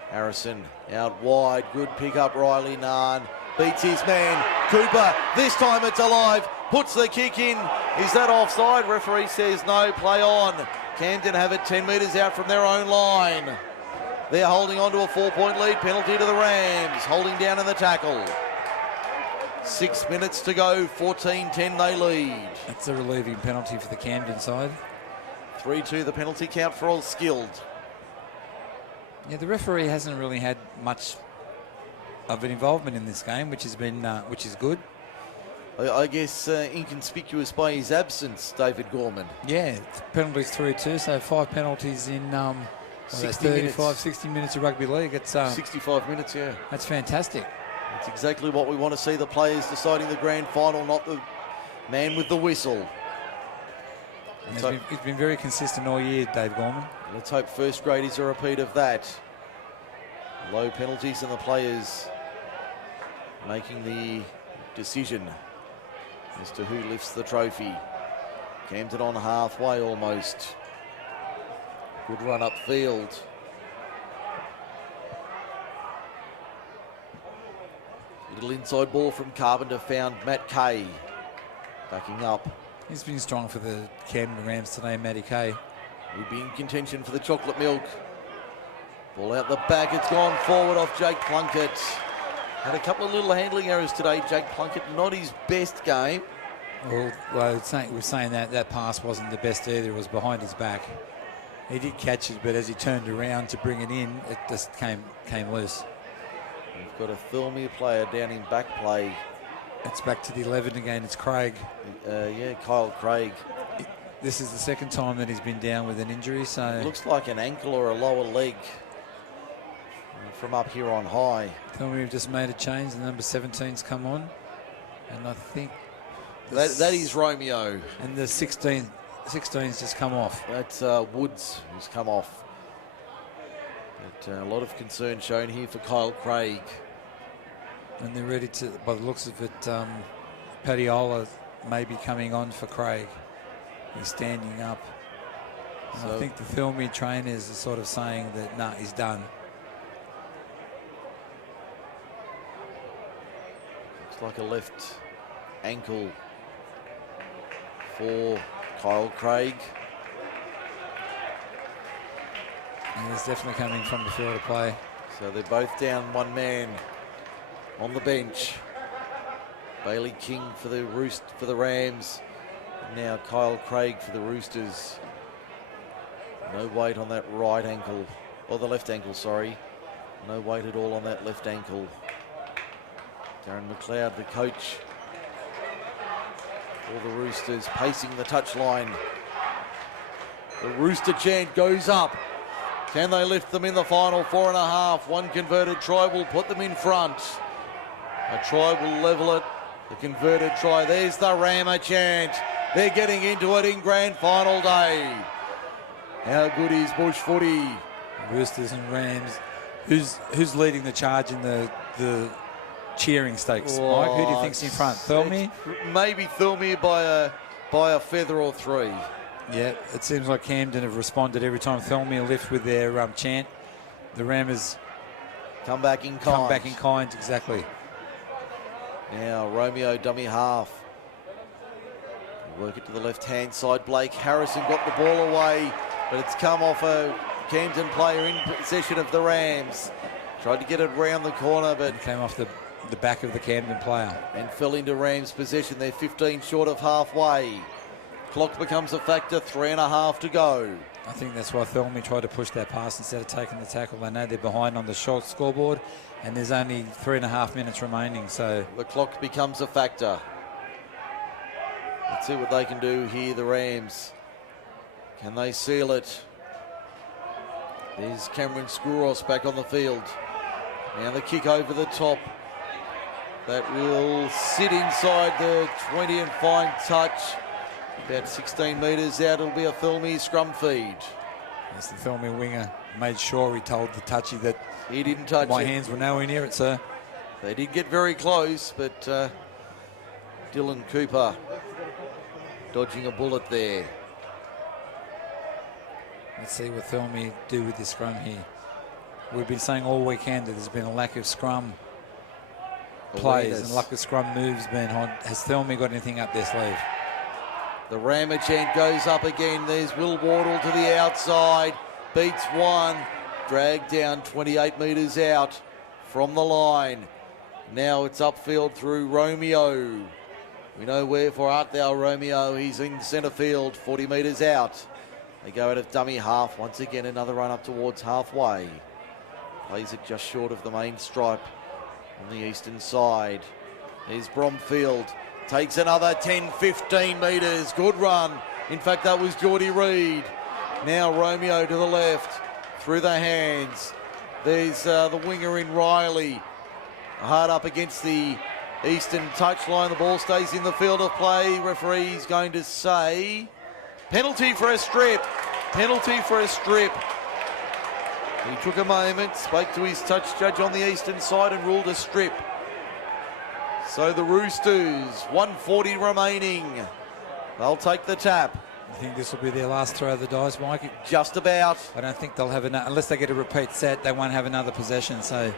Harrison out wide. Good pick up, Riley Narn. Beats his man, Cooper. This time it's alive. Puts the kick in. Is that offside? Referee says no. Play on. Camden have it 10 metres out from their own line. They're holding on to a 4-point lead. Penalty to the Rams. Holding down in the tackle. 6 minutes to go. 14-10 they lead. That's a relieving penalty for the Camden side. 3-2 the penalty count for all skilled. Yeah, the referee hasn't really had much of an involvement in this game, which is good. I guess inconspicuous by his absence, David Gorman. Yeah, penalties through too, so 5 penalties in 60 minutes of rugby league. It's 65 minutes, yeah. That's fantastic. That's exactly what we want to see, the players deciding the grand final, not the man with the whistle. He's been very consistent all year, Dave Gorman. Let's hope first grade is a repeat of that. Low penalties and the players making the decision as to who lifts the trophy. Camden on halfway almost. Good run upfield. Little inside ball from Carpenter, found Matt Kay backing up. He's been strong for the Camden Rams today, Matty Kay. He'll be in contention for the chocolate milk. Ball out the back, it's gone forward off Jake Plunkett. Had a couple of little handling errors today, Jake Plunkett. Not his best game. Well, we're saying that pass wasn't the best either. It was behind his back. He did catch it, but as he turned around to bring it in, it just came loose. We've got a Thirlmere player down in back play. It's back to the 11 again. It's Craig. Yeah, Kyle Craig. This is the second time that he's been down with an injury, so... Looks like an ankle or a lower leg from up here on high. Thirlmere have just made a change. The number 17's come on. And I think... That is Romeo. And the 16's just come off. That's Woods who's come off. But a lot of concern shown here for Kyle Craig. And they're ready to, by the looks of it, Padiola may be coming on for Craig. He's standing up. And I think the Thirlmere trainers are sort of saying that, nah, he's done. Looks like a left ankle for Kyle Craig. And he's definitely coming from the field of play. So they're both down one man on the bench. Bailey King for the Rams. Now Kyle Craig for the Roosters. No weight on that right ankle, or the left ankle, sorry. No weight at all on that left ankle. Darren McLeod, the coach for the Roosters, pacing the touchline. The Rooster chant goes up. Can they lift them in the final 4.5? One converted try will put them in front. A try will level it. The converted try. There's the Rammer chant. They're getting into it in grand final day. How good is bush footy? Roosters and Rams. Who's leading the charge in the cheering stakes? Oh, Mike, who do you think's in front? Thirlmere? Maybe Thirlmere by a feather or three. Yeah, it seems like Camden have responded every time Thirlmere lift with their chant. The Rammers come back in kind. Exactly. Now Romeo dummy half. Work it to the left-hand side. Blake Harrison got the ball away, but it's come off a Camden player in possession of the Rams. Tried to get it round the corner, but... It came off the back of the Camden player. And fell into Rams' possession. They're 15 short of halfway. Clock becomes a factor, 3.5 to go. I think that's why Thirlmere tried to push that pass instead of taking the tackle. They know they're behind on the short scoreboard, and there's only 3.5 minutes remaining, so... The clock becomes a factor. Let's see what they can do here, the Rams. Can they seal it? There's Cameron Skouros back on the field. Now the kick over the top. That will sit inside the 20 and fine touch. About 16 metres out, it'll be a Thirlmere scrum feed. Yes, the Thirlmere winger made sure he told the touchy that he didn't touch it. My hands were nowhere near it, sir. They did get very close, but Dylan Cooper dodging a bullet there. Let's see what Thirlmere do with this scrum here. We've been saying all weekend that there's been a lack of scrum plays and lack of scrum moves being on. Has Thirlmere got anything up their sleeve? The Rammer chant goes up again. There's Will Wardle to the outside. Beats one. Dragged down 28 metres out from the line. Now it's upfield through Romeo. We know wherefore art thou, Romeo. He's in centre field, 40 metres out. They go out of dummy half. Once again, another run up towards halfway. Plays it just short of the main stripe on the eastern side. There's Bromfield. Takes another 10, 15 metres. Good run. In fact, that was Geordie Reid. Now Romeo to the left. Through the hands. There's the winger in Riley. Hard up against the eastern touchline. The ball stays in the field of play. Referee's going to say penalty for a strip. Penalty for a strip. He took a moment, spoke to his touch judge on the eastern side and ruled a strip. So the Roosters, 1:40 remaining. They'll take the tap. I think this will be their last throw of the dice, Mike. Just about. I don't think they'll have enough, unless they get a repeat set, they won't have another possession. So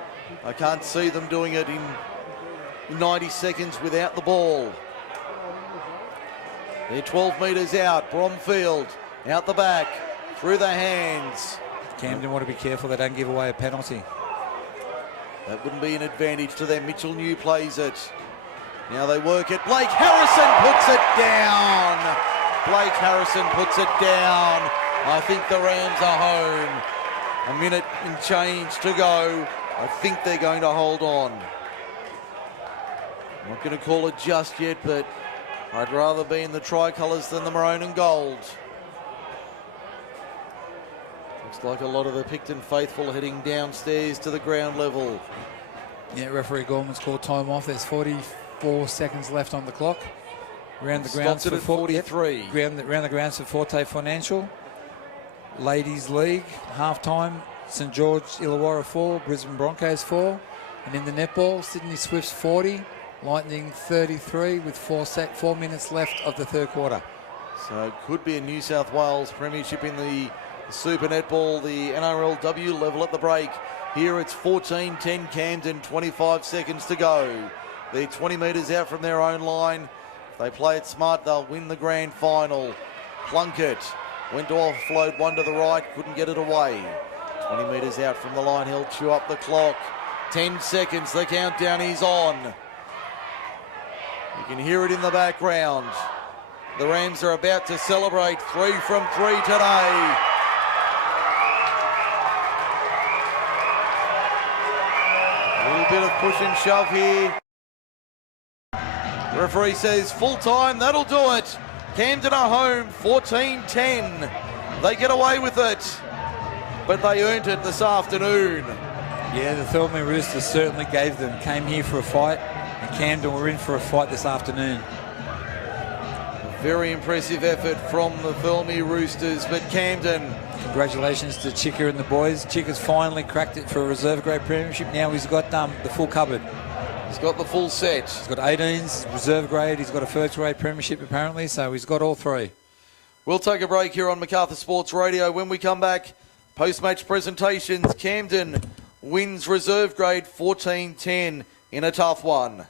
I can't see them doing it in 90 seconds without the ball. They're 12 metres out. Bromfield out the back, through the hands. Camden want to be careful they don't give away a penalty. That wouldn't be an advantage to them. Mitchell New plays it. Now they work it. Blake Harrison puts it down. Blake Harrison puts it down. I think the Rams are home. A minute and change to go. I think they're going to hold on. I'm not going to call it just yet, but I'd rather be in the tricolours than the maroon and gold. Looks like a lot of the Picton faithful heading downstairs to the ground level. Yeah, referee Gorman's called time off. There's 44 seconds left on the clock. Round the grounds Stopped it for at 43. Round the grounds for Forte Financial. Ladies League, half-time, St George Illawarra 4, Brisbane Broncos 4. And in the netball, Sydney Swifts 40, Lightning 33 with 4 minutes left of the third quarter. So it could be a New South Wales premiership in the Super Netball, the NRLW level at the break. Here it's 14-10 Camden, 25 seconds to go. They're 20 metres out from their own line. If they play it smart, they'll win the grand final. Plunkett went to offload one to the right, couldn't get it away. 20 metres out from the line, he'll chew up the clock. 10 seconds, the countdown is on. You can hear it in the background. The Rams are about to celebrate 3 from 3 today. A little bit of push and shove here. The referee says full time, that'll do it. Camden are home, 14-10. They get away with it, but they earned it this afternoon. Yeah, the Thirlmere Roosters certainly came here for a fight, and Camden were in for a fight this afternoon. Very impressive effort from the Thirlmere Roosters, but Camden. Congratulations to Chicker and the boys. Chicker's finally cracked it for a reserve grade premiership. Now he's got the full cupboard. He's got the full set. He's got 18s, reserve grade. He's got a first grade premiership apparently, so he's got all 3. We'll take a break here on Macarthur Sports Radio. When we come back, post-match presentations. Camden wins reserve grade 14-10 in a tough one.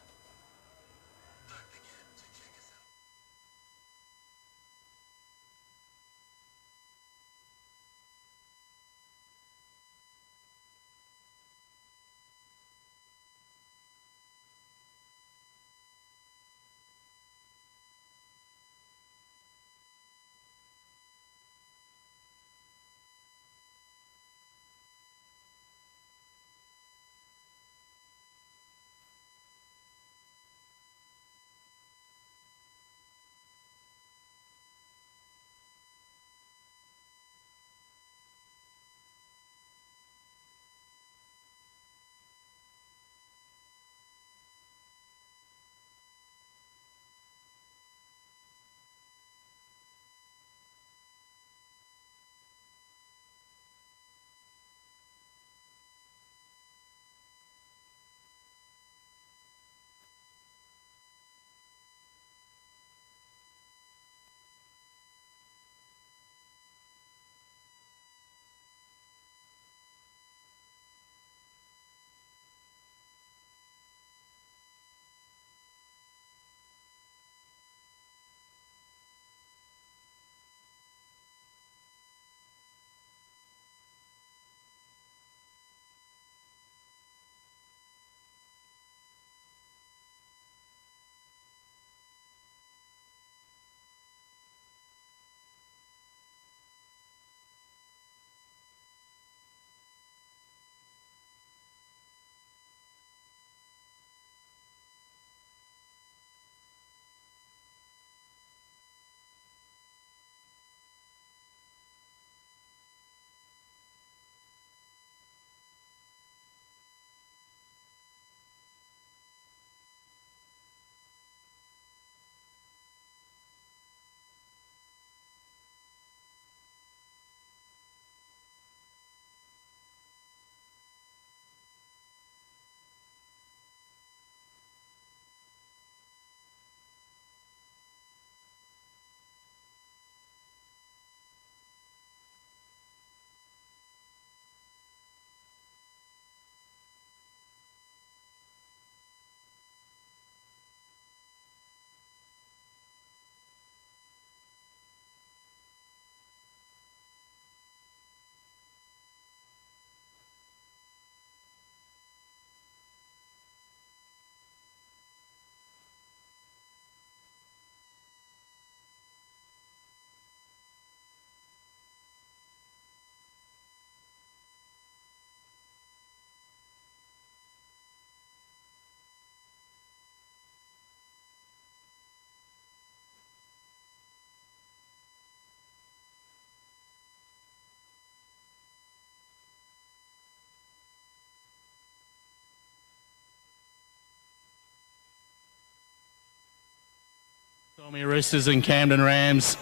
Thirlmere Roosters and Camden Rams.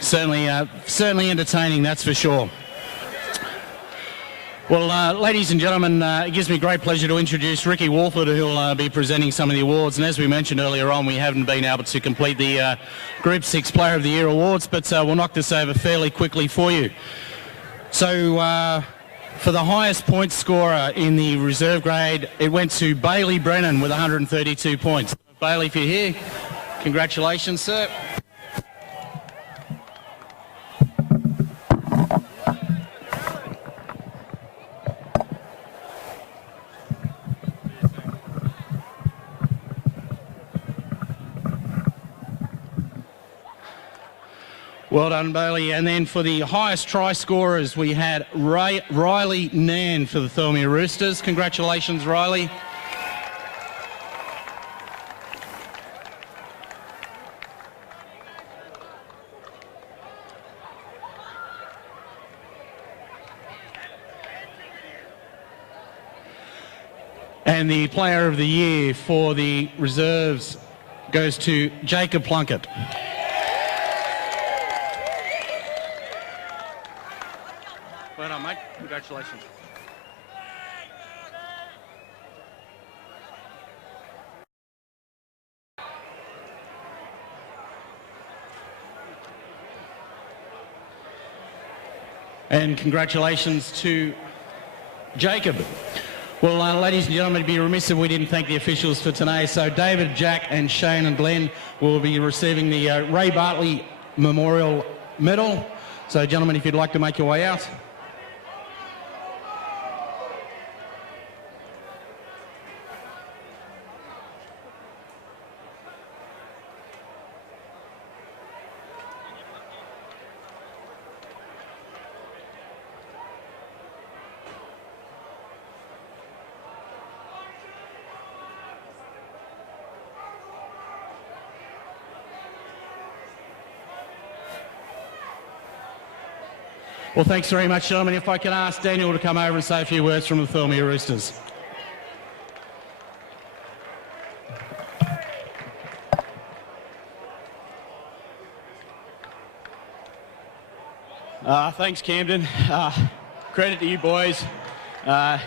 Certainly entertaining, that's for sure. Well, ladies and gentlemen, it gives me great pleasure to introduce Ricky Walford, who'll be presenting some of the awards. And as we mentioned earlier on, we haven't been able to complete the Group 6 Player of the Year awards, but we'll knock this over fairly quickly for you. So, for the highest point scorer in the reserve grade, it went to Bailey Brennan with 132 points. Bailey, if you're here, congratulations, sir. Well done, Bailey. And then for the highest try scorers, we had Riley Nan for the Thirlmere Roosters. Congratulations, Riley. And the Player of the Year for the reserves goes to Jacob Plunkett. Well done, mate. Congratulations. And congratulations to Jacob. Well, ladies and gentlemen, it'd be remiss if we didn't thank the officials for today. So David, Jack and Shane and Glenn will be receiving the Ray Bartley Memorial Medal. So gentlemen, if you'd like to make your way out. Well, thanks very much, gentlemen. If I can ask Daniel to come over and say a few words from the Thirlmere Roosters. Thanks, Camden. Credit to you boys.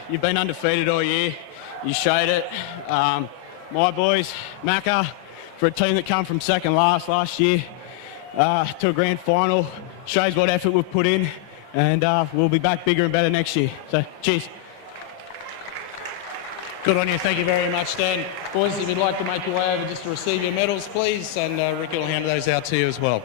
You've been undefeated all year. You showed it. My boys, Macca, for a team that come from second last year to a grand final, shows what effort we've put in. And we'll be back bigger and better next year. So, cheers. Good on you. Thank you very much, Dan. Boys, if you'd like to make your way over just to receive your medals, please, and Ricky will hand those out to you as well.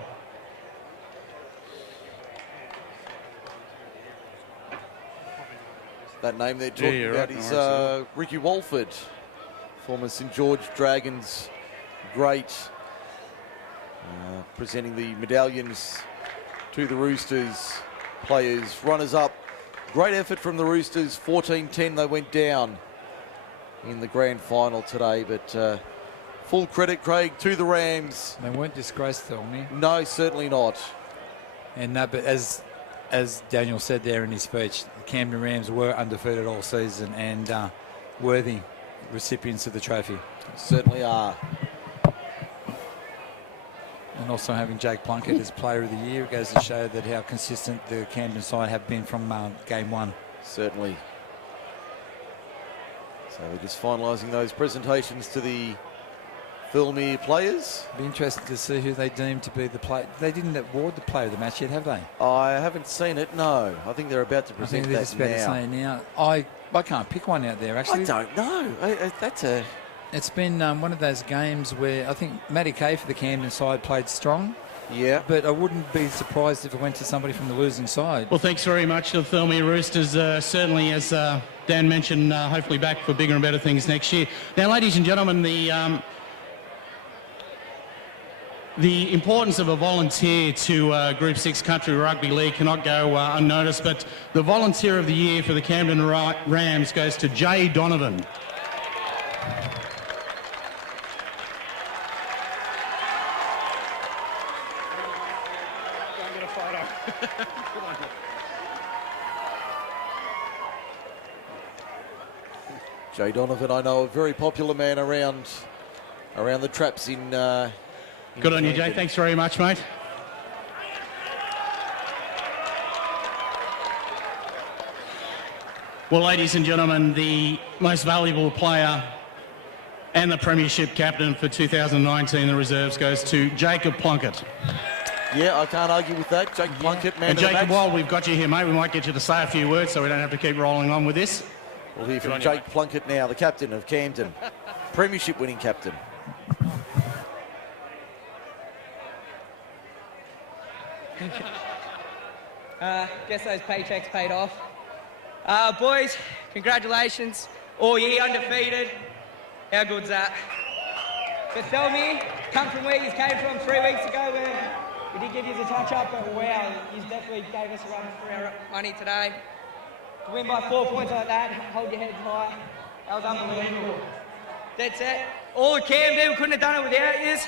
That name they're talking about is Ricky Walford, former St George Dragons great, presenting the medallions to the Roosters players. Runners-up, great effort from the Roosters, 14-10 they went down in the grand final today, but full credit, Craig, to the Rams. They weren't disgraced, Thirlmere. No, certainly not. And but as Daniel said there in his speech, the Camden Rams were undefeated all season and worthy recipients of the trophy. Certainly are. And also having Jake Plunkett as Player of the Year goes to show that how consistent the Camden side have been from game one. Certainly. So we're just finalising those presentations to the Thirlmere players. Be interested to see who they deem to be the player. They didn't award the Player of the Match yet, have they? I haven't seen it, no. I think they're about to present that now. I think they're just about to say now. I can't pick one out there, actually. I don't know. That's a... It's been one of those games where I think Matty Kay for the Camden side played strong. Yeah. But I wouldn't be surprised if it went to somebody from the losing side. Well, thanks very much to the Thirlmere Roosters. Certainly, as Dan mentioned, hopefully back for bigger and better things next year. Now, ladies and gentlemen, the importance of a volunteer to Group 6 Country Rugby League cannot go unnoticed, but the Volunteer of the Year for the Camden Rams goes to Jay Donovan. Jay Donovan, I know, a very popular man around the traps in Good on you, Jay. Thanks very much, mate. Well, ladies and gentlemen, the most valuable player and the premiership captain for 2019, the reserves, goes to Jacob Plunkett. Yeah, I can't argue with that. Jake Plunkett, man And of the Jacob, match. while we've got you here, mate, we might get you to say a few words so we don't have to keep rolling on with this. We'll hear from Jake Plunkett now, the captain of Camden. Premiership winning captain. Guess those paychecks paid off. Boys, congratulations. All year undefeated. How good's that? But Thirlmere, come from where you came from 3 weeks ago where we did give you a touch-up, but wow, you definitely gave us a run for our money today. To win by 4 points like that, hold your heads high. That was unbelievable. That's it. All of Camden, we couldn't have done it without you.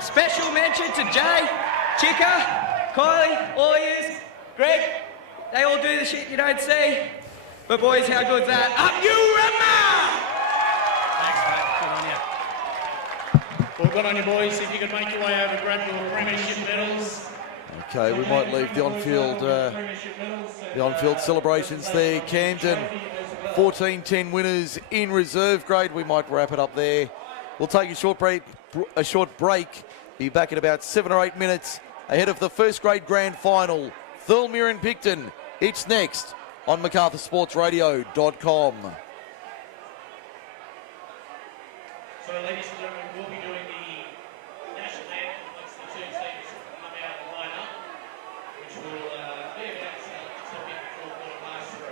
Special mention to Jay, Chicka, Kylie, all yous, Greg. They all do the shit you don't see. But boys, how good's that? Up you, Rama! Thanks, mate. Good on you. Well, good on you, boys. If you could make your way over, grab your premiership medals. Okay, we might leave the on-field celebrations there. Camden, 14-10 winners in reserve grade. We might wrap it up there. We'll take a short break. Be back in about 7 or 8 minutes ahead of the first grade grand final. Thirlmere and Picton. It's next on MacArthurSportsRadio.com. So, ladies and gentlemen, we'll be doing the national anthem once the two teams come out and line up, which will be about 10 minutes before quarter past 3.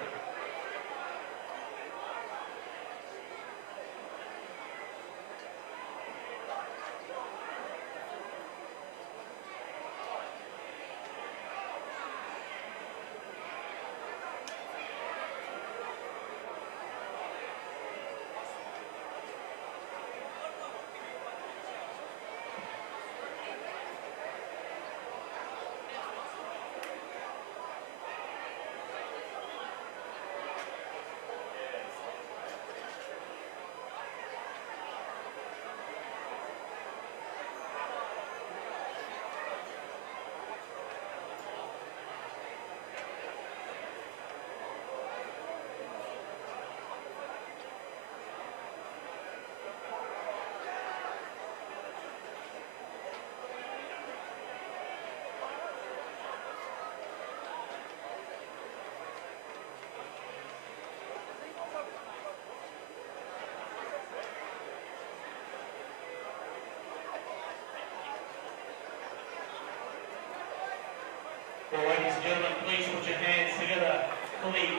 Well, ladies and gentlemen, please put your hands together for the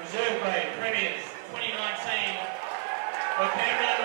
reserve grade premiers 2019 for Camden